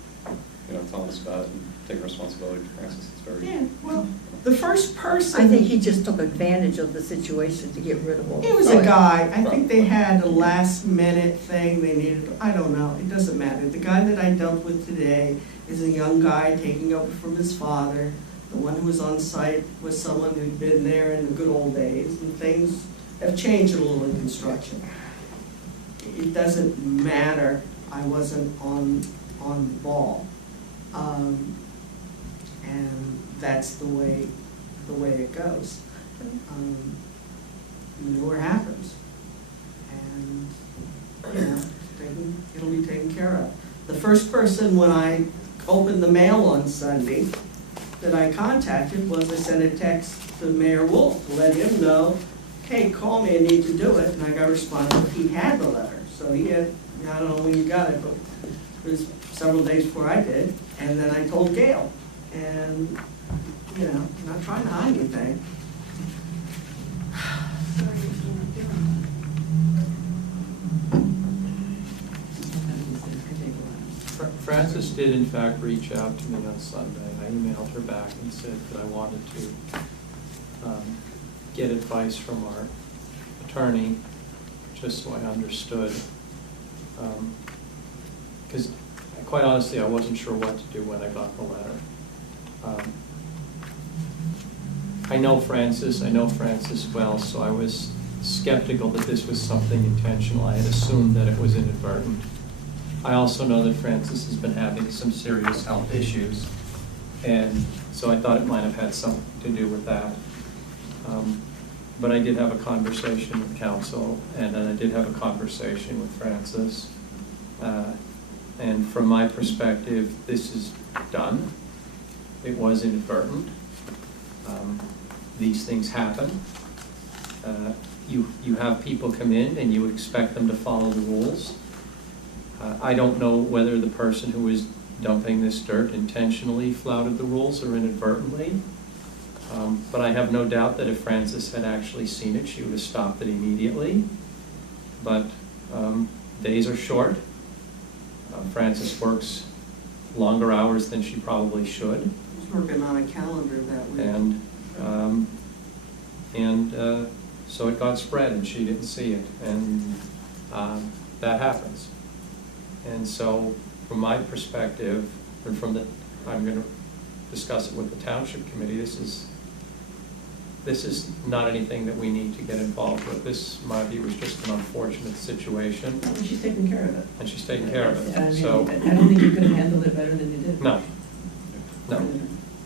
you know, telling us about it and taking responsibility, Francis. It's very. Yeah, well, the first person. I think he just took advantage of the situation to get rid of all the. It was a guy, I think they had a last minute thing they needed, I don't know, it doesn't matter. The guy that I dealt with today is a young guy taking over from his father. The one who was on site was someone who'd been there in the good old days, and things have changed a little in construction. It doesn't matter, I wasn't on the ball. And that's the way it goes. More happens. And, you know, it'll be taken care of. The first person, when I opened the mail on Sunday, that I contacted was I sent a text to Mayor Wolf to let him know, hey, call me, I need to do it. And I got a response that he had the letter. So he had, I don't know when you got it, but it was several days before I did. And then I told Gail. And, you know, I'm not trying to hide anything. Frances did in fact reach out to me on Sunday. I emailed her back and said that I wanted to get advice from our attorney, just so I understood. Because quite honestly, I wasn't sure what to do when I got the letter. I know Frances well, so I was skeptical that this was something intentional. I had assumed that it was inadvertent. I also know that Frances has been having some serious health issues, and so I thought it might have had something to do with that. But I did have a conversation with counsel, and then I did have a conversation with Frances. And from my perspective, this is done. It was inadvertent. These things happen. You have people come in and you expect them to follow the rules. I don't know whether the person who was dumping this dirt intentionally flouted the rules or inadvertently. But I have no doubt that if Frances had actually seen it, she would have stopped it immediately. But days are short. Frances works longer hours than she probably should. I was working on a calendar that week. And so it got spread and she didn't see it. And that happens. And so from my perspective, or I'm going to discuss it with the Township Committee, this is not anything that we need to get involved with. This, in my view, is just an unfortunate situation. And she's taking care of it. And she's taking care of it. I mean, So I don't think you could have handled it better than you did. no.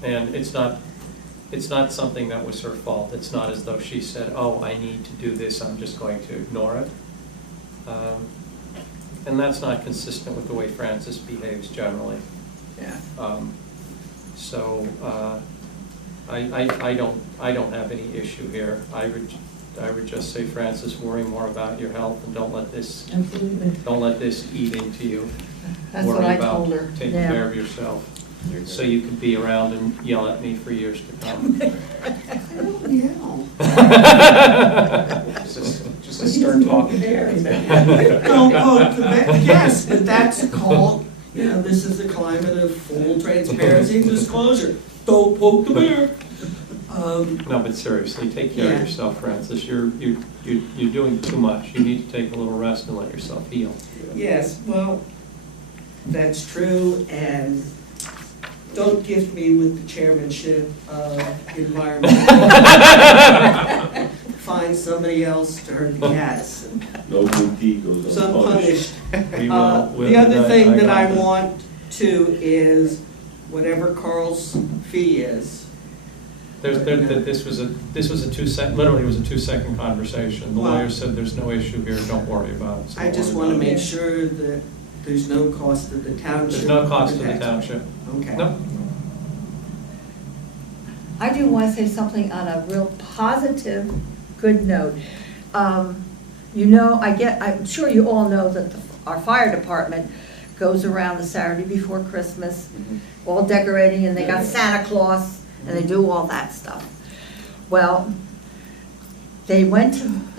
And it's not something that was her fault. It's not as though she said, oh, I need to do this, I'm just going to ignore it. And that's not consistent with the way Frances behaves generally. Yeah. So I don't have any issue here. I would just say, Francis, worry more about your health and don't let this Absolutely. eat into you. That's what I told her. Worry about taking Yeah. care of yourself, so you could be around and yell at me for years to come. I don't yell. Just to start talking. Don't poke the bear. Yes, but that's called, this is the climate of full transparency and disclosure. Don't poke the bear. No, but seriously, take care of yourself, Francis. You're doing too much. You need to take a little rest and let yourself heal. Yes, well, that's true, and don't gift me with the chairmanship of environment. Find somebody else to herd the cats. No good deed goes So unpunished. unpunished. We will. The other thing that got I this. want to is whatever Carl's fee is. This was a literally it was a 2-second conversation. The Well- lawyer said there's no issue here, don't worry about it. So I don't just worry want to about it. make sure that there's no cost to the township. There's no cost to the Protect. township. Okay. No. I do want to say something on a real positive, good note. I'm sure you all know that our fire department goes around the Saturday before Christmas, all decorating, and they got Santa Claus, and they do all that stuff. Well, they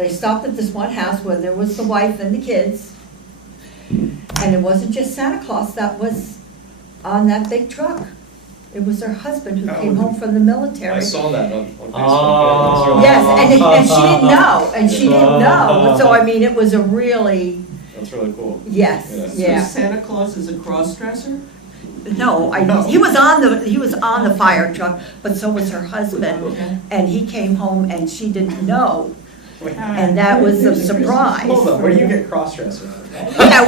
stopped at this one house where there was the wife and the kids, and it wasn't just Santa Claus that was on that big truck. It was her husband who came home from the military. I saw that on Facebook. Oh. Yes, and she didn't know, so I mean, it was a really, That's really cool. yes, Yeah. yeah. So Santa Claus is a cross-dresser? No, he was on the fire truck, but so was her husband, Okay. and he came home and she didn't know, and that was a surprise. Hold on, where do you get cross-dresser? Yeah,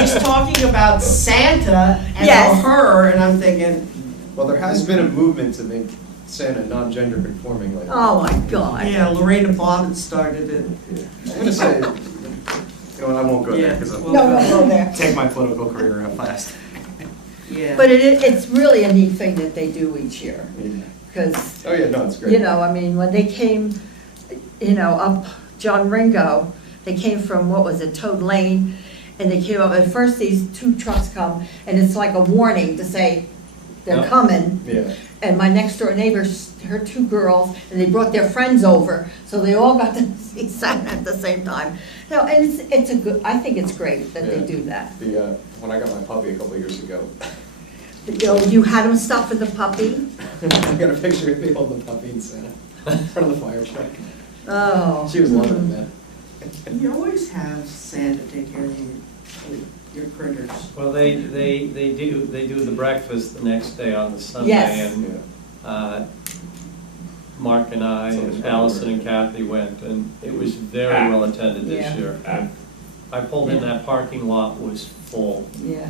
She's talking about Santa and Yes. her, and I'm thinking, Well, there has been a movement to make Santa non-gender conforming lately. Oh, my God. yeah, Lorena Bobbitt started it. I'm gonna say, you know what, I won't go there, because Yeah, I'll well- No, go there. take my political career out fast. Yeah. But it's really a neat thing that they do each year, because Oh, yeah, no, it's great. I mean, when they came, up John Ringo, they came from, what was it, Toad Lane, and they came up, at first these 2 trucks come, and it's like a warning to say, they're Yep. coming. Yeah. And my next door neighbor, her 2 girls, and they brought their friends over, so they all got to see Santa at the same time. And it's a good, I think it's great that they Yeah. do that. When I got my puppy a couple of years ago, You had them stop with the puppy? I got a picture of me holding the puppy in Santa, in front of the fire truck. Oh. She was loving that. You always have Santa take care of your critters. Well, they do the breakfast the next day on the Sunday, Yes. and Mark and I and Allison and Kathy went, and it was very well attended this Yeah. year. I pulled in, that parking lot was full. Yeah.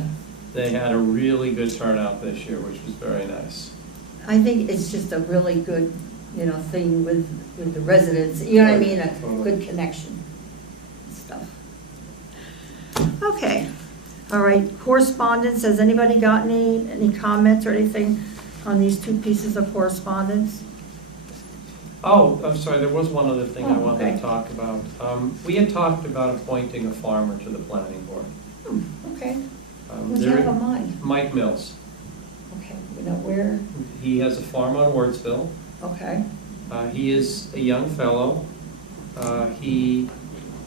They had a really good turnout this year, which was very nice. I think it's just a really good, thing with the residents, you know what I mean, a good connection and stuff. Okay, all right, correspondence, has anybody got any comments or anything on these 2 pieces of correspondence? Oh, I'm sorry, there was one other thing I Oh, wanted okay. to talk about. We had talked about appointing a farmer to the planning board. Okay, Um, who's you there- have in mind? Mike Mills. Okay, where, He has a farm on Wordsville. okay, He is a young fellow. He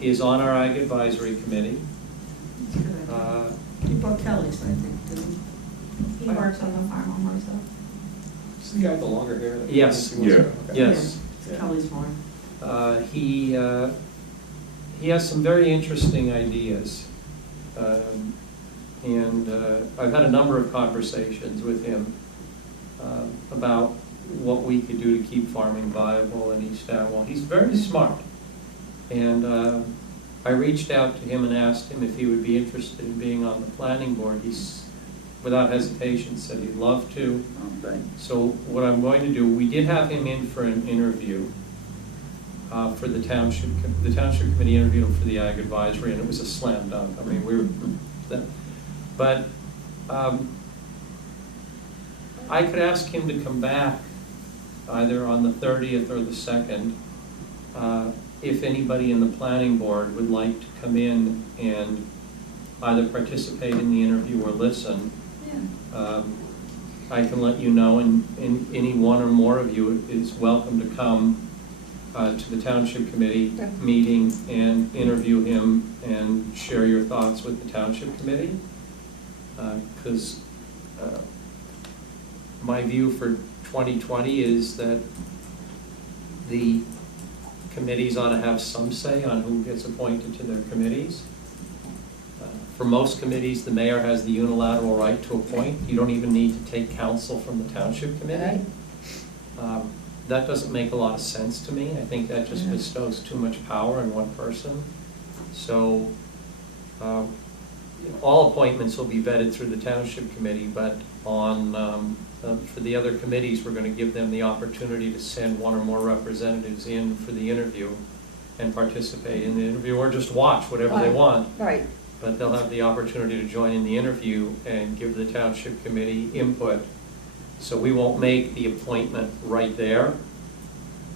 is on our Ag Advisory Committee. He bought Kelly's, I think, didn't he? He works on the farm on Mooresville. Is the guy with the longer hair? that- Yes. Okay. Yes. It's Kelly's farm. He has some very interesting ideas. And I've had a number of conversations with him about what we could do to keep farming viable in East Amwell. He's very smart. And I reached out to him and asked him if he would be interested in being on the planning board. He's, without hesitation, said he'd love to. oh, good. So what I'm going to do, we did have him in for an interview for the township committee interviewed him for the Ag Advisory, and it was a slam dunk. I mean, I could ask him to come back either on the 30th or the 2nd, if anybody in the planning board would like to come in and either participate in the interview or listen, I can let you know, and any one or more of you is welcome to come to the Township Committee meeting and interview him and share your thoughts with the Township Committee. Because my view for 2020 is that the committees ought to have some say on who gets appointed to their committees. For most committees, the mayor has the unilateral right to appoint. You don't even need to take counsel from the Township Committee. That doesn't make a lot of sense to me. I think that just bestows too much power in one person. So all appointments will be vetted through the Township Committee, but on for the other committees, we're going to give them the opportunity to send one or more representatives in for the interview and participate in the interview, or just watch, whatever they want. Right. But they'll have the opportunity to join in the interview and give the Township Committee input. So we won't make the appointment right there.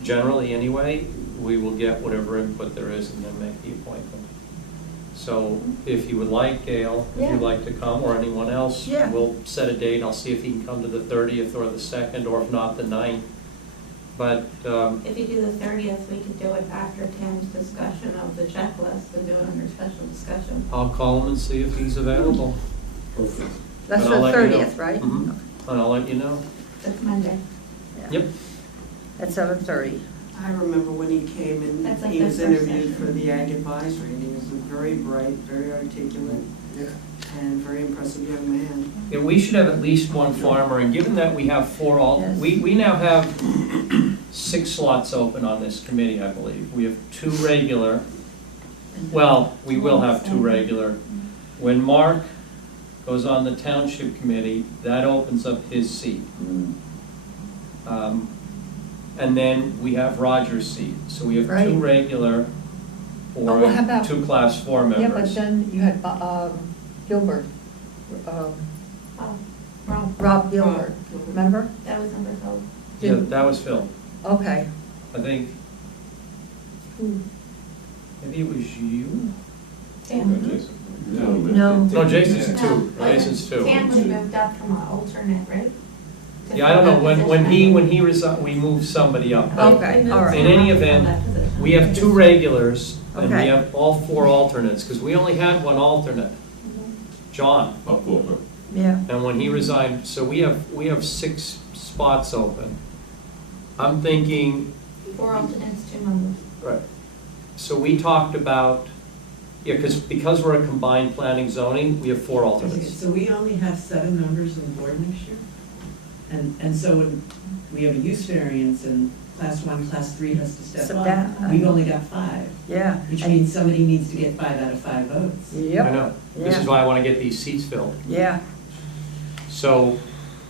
Generally, anyway, we will get whatever input there is and then make the appointment. So if you would like, Gail, if you'd like to come, or anyone else, we'll set a date. I'll see if he can come to the 30th or the 2nd, or if not, the 9th. But if you do the 30th, we could do it after Tim's discussion of the checklist and do it under special discussion. I'll call him and see if he's available. Perfect. That's But the I'll let you know. 30th, right? Mhm. And I'll let you know. That's Monday. Yep. At 7:30. I remember when he came and That's like he the was first interviewed session. for the Ag Advisory, and he was a very bright, very articulate, and very impressive young man. Yeah, we should have at least one farmer, and given that we have we now have 6 slots open on this committee, I believe. We have 2 regular. Well, we will have 2 regular. When Mark goes on the Township Committee, that opens up his seat. And then we have Roger's seat. So we have 2 regular or well, how about- 2 class 4 members. Yeah, but then you had Gilbert, Rob Gilbert, remember? That was number 12. Yeah, that was Phil. Okay. I think, maybe it was you? No. No, Jason's 2. No, Jason's 2. Tam was moved up from an alternate, right? To Yeah, I don't know, fill that when position. he resigned, we moved somebody up. Okay, all right. In any event, we have 2 regulars, and we Okay. have all 4 alternates, because we only had 1 alternate, John. Up over. Yeah. And when he resigned, so we have 6 spots open. I'm thinking, 4 alternates, 2 members. right, so we talked about, yeah, because we're a combined planning zoning, we have 4 alternates. So we only have 7 members on the board next year? And so when we have a use variance and class 1, class 3 has to step Step up, down. we've only got 5, Yeah. which means somebody needs to get 5 out of 5 votes. Yep. I know, this is Yeah. why I want to get these seats filled. Yeah. So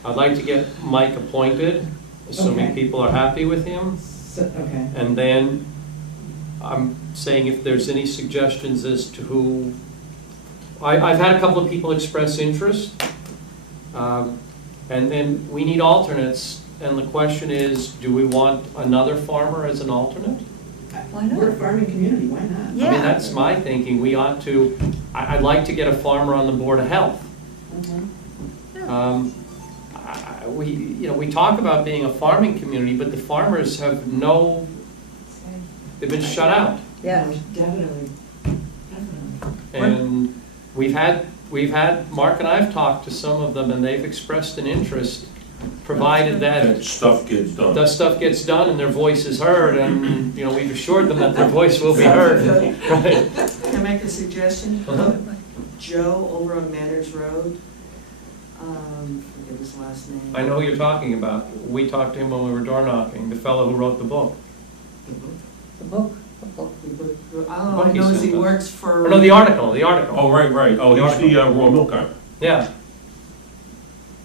I'd like to get Mike appointed, assuming Okay. people are happy with him. So, okay. And then I'm saying if there's any suggestions as to who, I've had a couple of people express interest. And then we need alternates, and the question is, do we want another farmer as an alternate? Why not? We're a farming community, why not? I Yeah. mean, that's my thinking, we ought to, I'd like to get a farmer on the Board of Health. We talk about being a farming community, but the farmers have they've been shut out. Yeah. Definitely, definitely. And we've had, Mark and I have talked to some of them, and they've expressed an interest, provided That that stuff gets done. that stuff gets done and their voice is heard, and, we've assured them that their voice will be heard. Right. Can I make a suggestion? Uh-huh. Joe over on Manners Road, forget his last name. I know who you're talking about. We talked to him when we were door knocking, the fellow who wrote the book. The book. The book. Oh, I know he works for. Or no, the article. Oh, right. Oh, he's the raw milk guy. Yeah.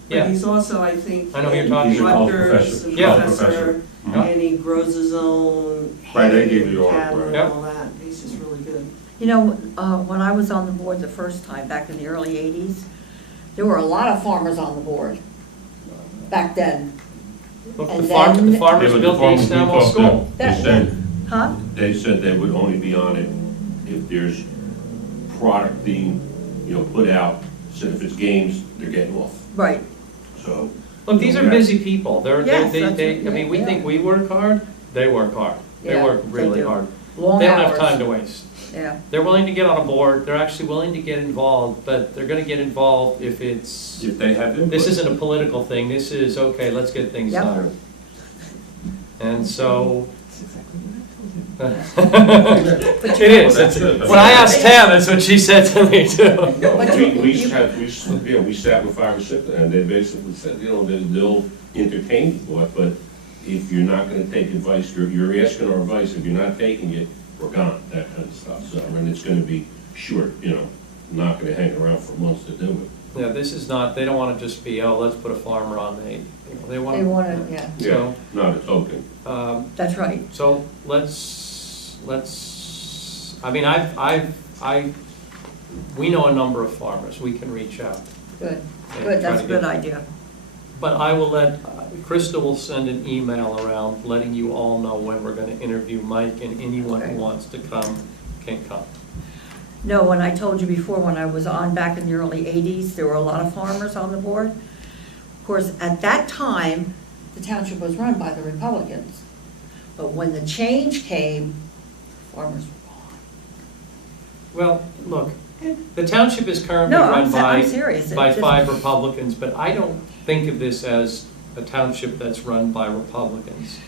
But Yeah. he's also, I think, I know who you're in talking He's a about. college Rutgers, professor. a Yeah. professor, Yeah. and he grows his own Right, they hay gave and you the cattle article, and right. all that. He's just really good. When I was on the board the first time, back in the early 80s, there were a lot of farmers on the board back then. Look, And the then- farmers Yeah, but the built the farmers East we Amwell talked to, School. They said they would only be on it if there's product being, put out. Said if it's games, they're getting off. Right, So. Look, these are Yeah. busy people. Yes, They, that's I what- mean, we yeah. think we work hard, they work hard. They Yeah, work they really do. hard. long They don't have hours. time to waste. Yeah, They're willing to get on a board, they're actually willing to get involved, but they're gonna get involved if it's, If they have input. this isn't a political thing, this is, okay, let's get things Yep. done. And so, But it you- is. When I asked Tam, that's what she said to me too. But We sat with 5 or 6, and they basically said, they'll entertain the thought, but if you're not gonna take advice, you're asking our advice, if you're not taking it, we're gone, that kind of stuff. So, and it's gonna be short, not gonna hang around for months to do it. Yeah, this is not, they don't wanna just be, oh, let's put a farmer on, they They want. want to, yeah, So, Not a token. that's right. So I mean, we know a number of farmers, we can reach out. Good, and good, try that's to a good get- idea. But I will Krista will send an email around letting you all know when we're gonna interview Mike, and anyone who Okay. wants to come can come. No, when I told you before, when I was on back in the early 80s, there were a lot of farmers on the board. Of course, at that time, the township was run by the Republicans. But when the change came, farmers were gone. Well, look, the township is currently No, run I'm serious. by It just- 5 Republicans, but I don't think of this as a township that's run by Republicans.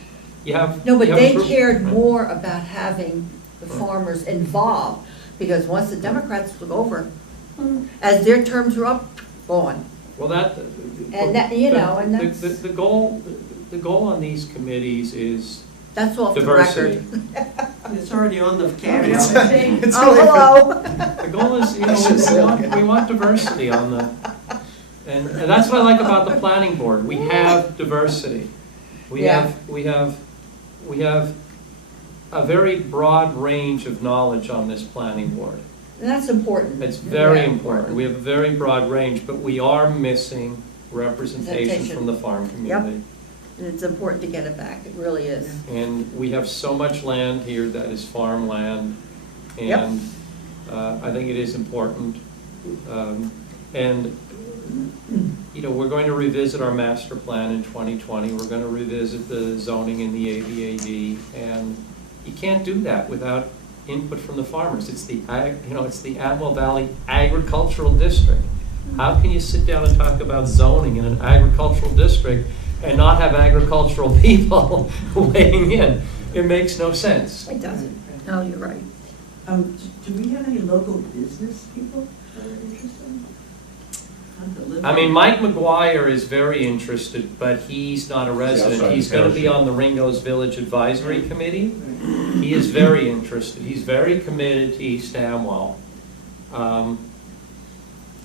You have. No, but you have a they group- cared more about having the farmers involved, because once the Democrats took over, as their terms were up, gone. Well, that. And that, and that's, The goal on these committees is that's off the diversity. record. It's already on the camera. Oh, hello. The goal is, we want diversity on the, and that's what I like about the planning board. We have diversity. We Yeah. have a very broad range of knowledge on this planning board. And that's important. It's very Yeah. important. We have a very broad range, but we are missing representation from the farm community. And it's important to get it back, it really is. And we have so much land here that is farmland, Yep. and I think it is important. And, we're going to revisit our master plan in 2020. We're going to revisit the zoning in the ABAD, and you can't do that without input from the farmers. It's the Amwell Valley Agricultural District. How can you sit down and talk about zoning in an agricultural district and not have agricultural people weighing in? It makes no sense. It doesn't. No, you're right. Do we have any local business people that are interested? I mean, Mike McGuire is very interested, but he's not a resident. outside He's the going to be township. on the Ringo's Village Advisory Committee. He is very interested. He's very committed to East Amwell.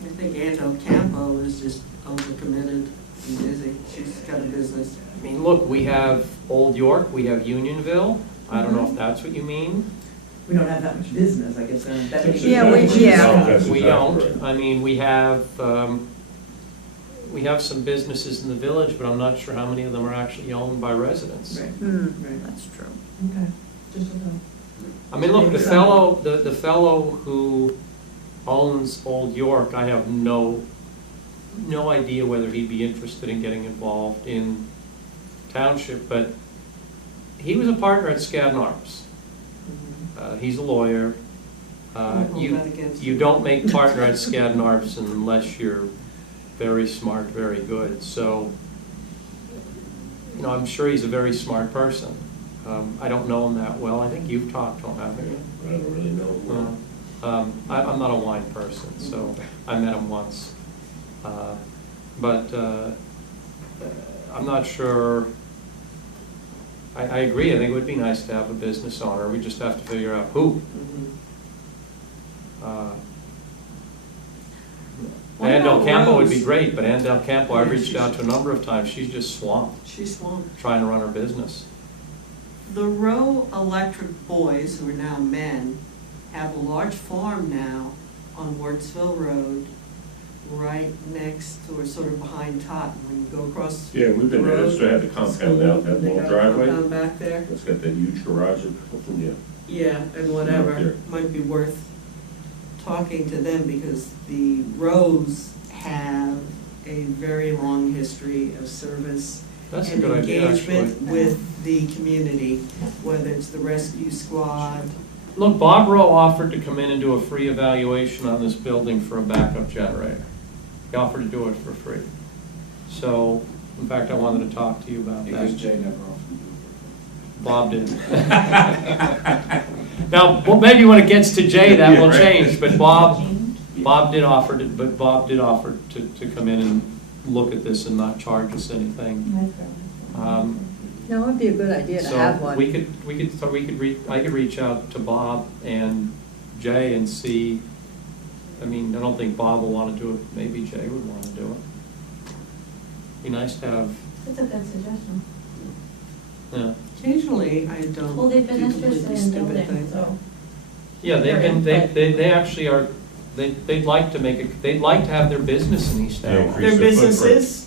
I think Aunt Ocampo is just overcommitted and busy. She's got a business. I mean, look, we have Old York, we have Unionville. I don't know if that's what you mean. We don't have that much business, I guess, there aren't that many. Yeah, we- yeah. That's We exactly don't. right. I mean, we have some businesses in the village, but I'm not sure how many of them are actually owned by residents. Right, Hmm, that's true. okay, just a thought. I mean, look, the fellow who owns Old York, I have no idea whether he'd be interested in getting involved in township, but he was a partner at Skadden Arps. He's a lawyer. I'll hold that against You him. don't make partner at Skadden Arps unless you're very smart, very good. So, I'm sure he's a very smart person. I don't know him that well. I think you've talked to him, haven't you? I don't really know. I'm not a wine person, so I met him once. But I'm not sure. I agree. I think it would be nice to have a business owner. We just have to figure out who. What Ann Del about Campo would be Rose? great, but Ann Del Campo, I've Yeah, reached she's- out to a number of times. She's just swamped She's swamped. trying to run her business. The Rowe Electric boys, who are now men, have a large farm now on Wartsville Road right next or sort of behind Totten, when you go across. Yeah, we've been there, that's, they had the compound out, that They long got a driveway. compound back there. It's got that huge garage, yeah. Yeah, and Up there. whatever, might be worth talking to them, because the Rows have a very long history of service That's a and good idea, actually. engagement with the community, whether it's the rescue squad. Look, Bob Rowe offered to come in and do a free evaluation on this building for a backup generator. He offered to do it for free. So, in fact, I wanted to talk to you about Because that. Jay never offered. Bob did. Now, well, maybe when it gets to Jay, that will Yeah, right. change, but Bob did offer to come in and look at this and not charge us anything. No, it would be a good idea to have So one. I could reach out to Bob and Jay and see, I mean, I don't think Bob will want to do it, maybe Jay would want to do it. Be nice to have, That's a good suggestion. yeah. Occasionally, I don't. Well, they've been do interested completely in stupid building, things. so. Yeah, they've been, they actually are, they'd like to have their business in East Yeah, Amwell. increase Their the footprint. businesses,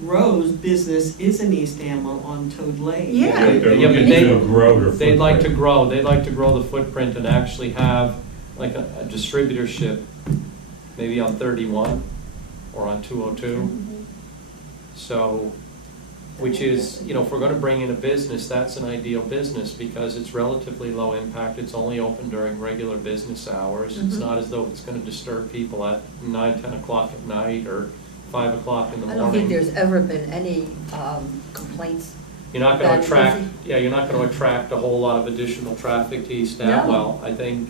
Rowe's business is in East Amwell on Toad Lane. Yeah. They're Yeah, but looking they- to grow their They'd like to footprint. grow the footprint and actually have like a distributorship, maybe on 31 or on 202. So, which is, you know, if we're gonna bring in a business, that's an ideal business because it's relatively low impact. It's only open during regular business hours. It's Mhm. not as though it's gonna disturb people at 9, 10 o'clock at night or 5 o'clock in the I morning. don't think there's ever been any complaints. You're not gonna That attract, busy. yeah, you're not gonna attract a whole lot of additional traffic to East No. Amwell. I think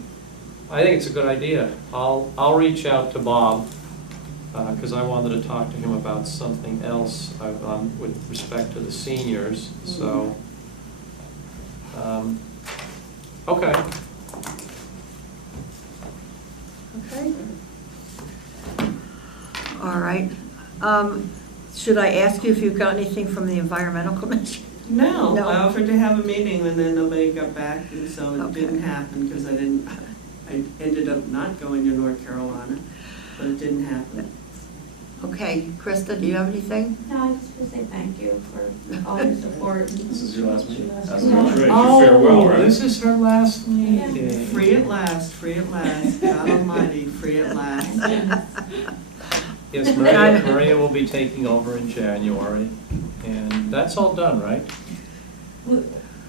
it's a good idea. I'll reach out to Bob, because I wanted to talk to him about something else with respect to the seniors, so. Okay. Okay. All right. Should I ask you if you've got anything from the Environmental Commission? No, No. I offered to have a meeting and then nobody got back, and so it Okay. didn't happen, because I ended up not going to North Carolina, but it didn't happen. Okay, Krista, do you have anything? No, I just want to say thank you for all your support. This is your last meeting? That's right, your farewell, right? This is her last meeting. Free at last, God almighty, free at last. Yes, Maria will be taking over in January, and that's all done, right?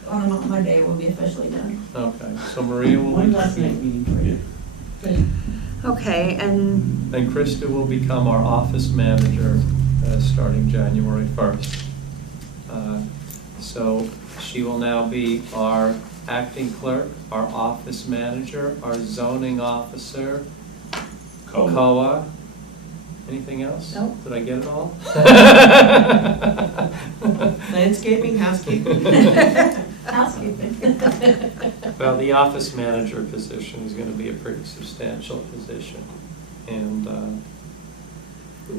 On Monday, it will be officially done. Okay, so Maria will One Mm-hmm. be, last night meeting for you. Okay, and and Krista will become our office manager starting January 1st. So she will now be our acting clerk, our office manager, our zoning officer, COA. Anything else? Nope. Did I get it all? Landscaping, housekeeping. Housekeeping. Well, the office manager position is going to be a pretty substantial position. And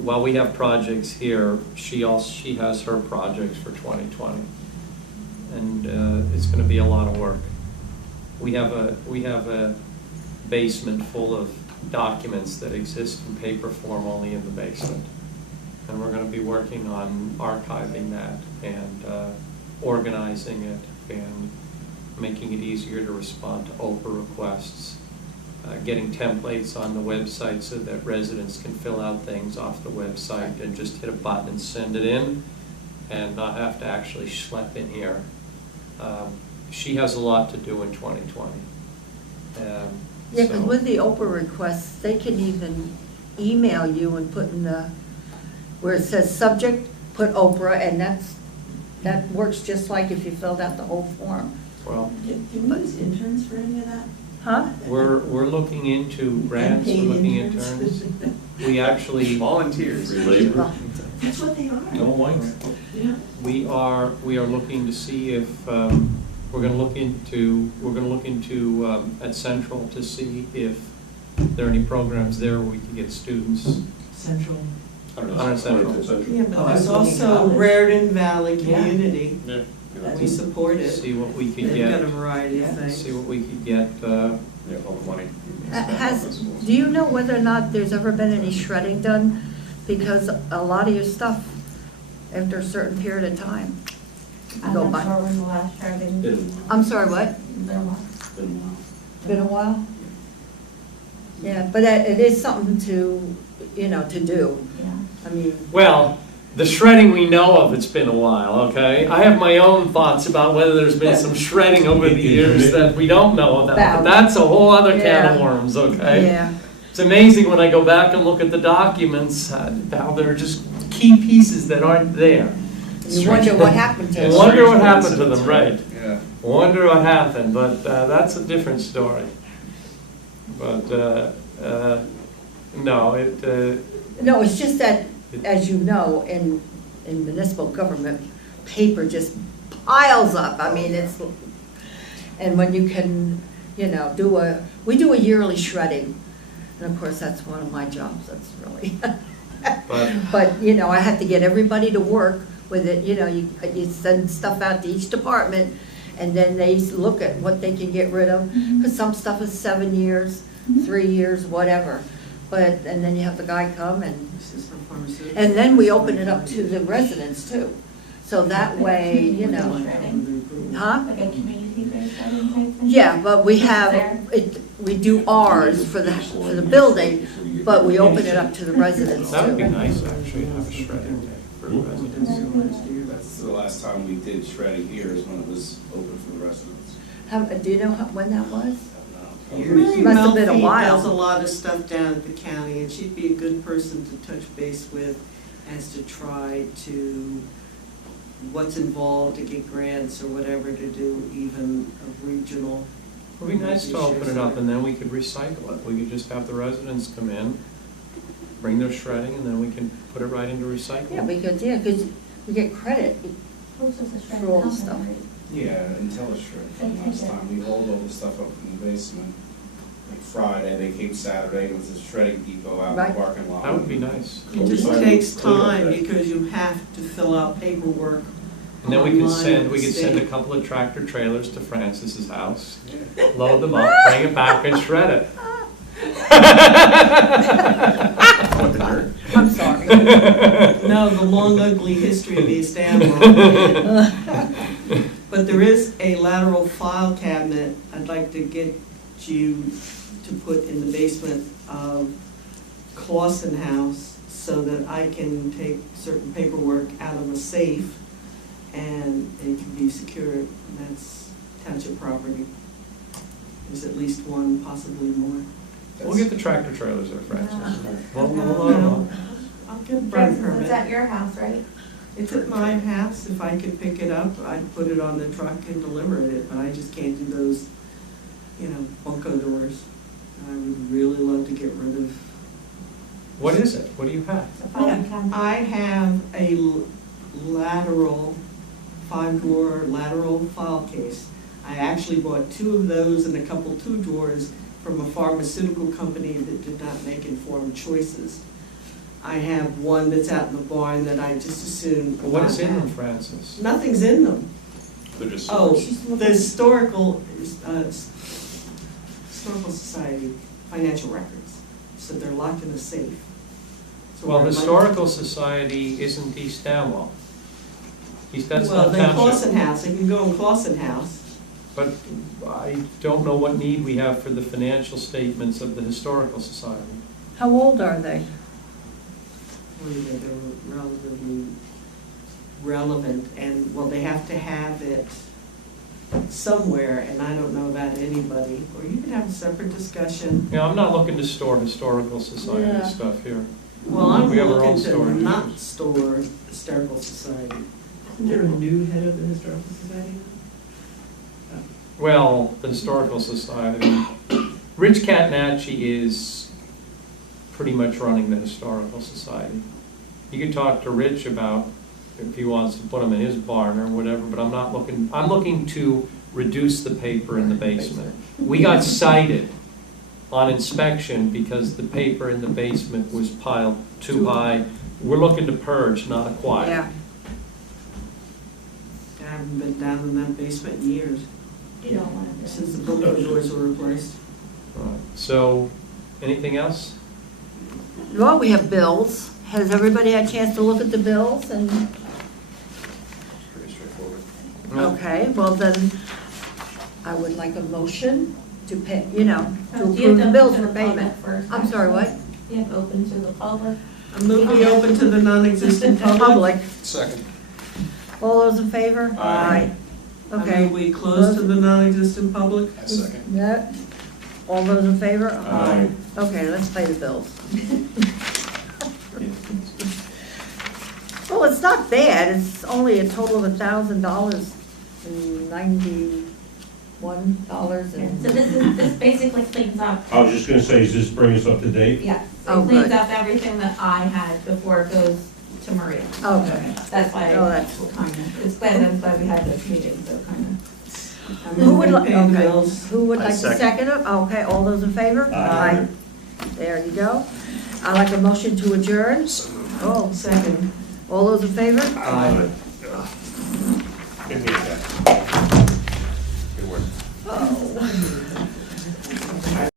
while we have projects here, she has her projects for 2020. And it's going to be a lot of work. We have a basement full of documents that exist in paper form only in the basement. And we're going to be working on archiving that and organizing it and making it easier to respond to Oprah requests, getting templates on the website so that residents can fill out things off the website and just hit a button and send it in and not have to actually schlep in here. She has a lot to do in 2020. yeah, because So- with the Oprah requests, they can even email you and put in the, where it says subject, put Oprah, and that works just like if you filled out the whole form. Well, Can we use interns for any of that? Huh? we're looking into grants, we're Paid looking at interns. terms. We actually, Volunteers. Well, That's what they are. Don't like Yeah. we are looking to see if, we're gonna look into at Central to see if there are any programs there where we can get students. Central. On Central. Yeah, but Oh, there's I see. also Raritan Valley Yeah. Community. Yeah. We support it. See what we could They've got a get, variety of things. see what we could get, Yeah, all the money. Do you know whether or not there's ever been any shredding done? Because a lot of your stuff, after a certain period of time, I'm go not by. sure when the last shredding. Been- I'm sorry, what? Been a while. been a while. Been a while? Yeah, but it is something to, to do. Yeah. I mean, Well, the shredding we know of, it's been a while, okay? I have my own thoughts about whether there's been some shredding over the years that we don't know about, but that's a whole other can of Yeah. worms, okay? yeah. It's amazing when I go back and look at the documents, how there are just key pieces that aren't there. You wonder what happened to I us. wonder what happened to them, right? Yeah. Wonder what happened, but that's a different story. But, no, No, it's just that, as you know, in municipal government, paper just piles up. I mean, and when you can, we do a yearly shredding. And of course, that's one of my jobs, that's really. But, I have to get everybody to work with it, you send stuff out to each department, and then they look at what they can get rid of, because some stuff is 7 years, 3 years, whatever. And then you have the guy come This is for pharmaceuticals. and then we open it up to the residents too. So that way, huh? Like a community-based shredding type thing? Yeah, but we we do ours for the building, but we open it up to the residents that would be too. nice, actually, to have a shredding day for residents. That's the last time we did shredding here is when it was open for the residents. Do you know when that was? I don't know. Mary Must have been a Melfi while. does a lot of stuff down at the county, and she'd be a good person to touch base with as to try to, what's involved to get grants or whatever to do even a regional. It would be nice to open it up and then we could recycle it. We could just have the residents come in, bring their shredding, and then we can put it right into recycling. Yeah, because we get credit. Who's just a shredding For all the company, stuff. right? Yeah, IntelliShred from last time, we hauled all the stuff up in the basement. Like Friday, they came Saturday, it was a shredding depot out in Right. the parking lot. That would be nice. It just takes time because you have to fill out paperwork. And then we could online send, with we the could send a state. couple of tractor trailers to Francis's house, Yeah. load them up, bring it back and shred it. What, the dirt? I'm sorry. No, the long ugly history of East Amwell. But there is a lateral file cabinet I'd like to get you to put in the basement of Clausen House so that I can take certain paperwork out of a safe and it can be secured. And that's township property. There's at least one, possibly more. We'll get the tractor trailers there, Francis. We'll No, I'll get a burn Francis, it's permit. at your house, right? It's at my house, if I could pick it up, I'd put it on the truck and deliver it, but I just can't do those, bunko doors. I would really love to get rid of. What is it? What do you have? It's a filing cabinet. I have a lateral, 5-drawer lateral file case. I actually bought 2 of those and a couple 2 drawers from a pharmaceutical company that did not make informed choices. I have one that's out in the barn that I just as soon. What is not in them, have. Francis? Nothing's in them. They're just. Oh, sewers. the historical society financial records, so they're locked in a safe. So Well, where my- Historical Society isn't East Amwell. That's Well, not then Clausen township. House, they can go in Clausen House. But I don't know what need we have for the financial statements of the Historical Society. How old are they? Well, yeah, they're relatively relevant, and, well, they have to have it somewhere, and I don't know about anybody. Or you could have a separate discussion. Yeah, I'm not looking to store Historical Society Yeah. stuff here. Well, I'm We have our own looking to storage. not store historical society. Isn't there a new head of the Historical Society? Well, the Historical Society, Rich Catanacci is pretty much running the Historical Society. You could talk to Rich about if he wants to put them in his barn or whatever, but I'm looking to reduce the paper in the basement. We got cited on inspection because the paper in the basement was piled too high. We're looking to purge, not acquire. Yeah. I haven't been down in that basement in years, You don't want to do it. since the bunker doors were replaced. So, anything else? Well, we have bills. Has everybody had a chance to look at the bills and, Pretty straightforward. okay, well then, I would like a motion to pay, to Do you approve have the to bills open for to the payment. public first, I'm sorry, what? You have to open to the public. I move we open to the non-existent public. Public. Second. All those in favor? Aye. I Okay. move we close to the non-existent public. A second. Yeah. All those in favor? Aye. Okay, let's pay the bills. Well, it's not bad. It's only a total of $1,091 So and. this basically cleans up, I was just gonna say, does this bring us up to date? yes, Oh, it cleans good. up everything that I had before it goes to Maria. Okay. That's why Oh, that's- kind of, it's glad we had this meeting, so kind of. I Who move would we like, pay the okay, bills. who would I like to second. second it? Okay, all those in favor? Aye. There you go. I'd like a motion to adjourn. Oh, Second. all those in favor? Aye. Good meeting, guys. Good work. Oh.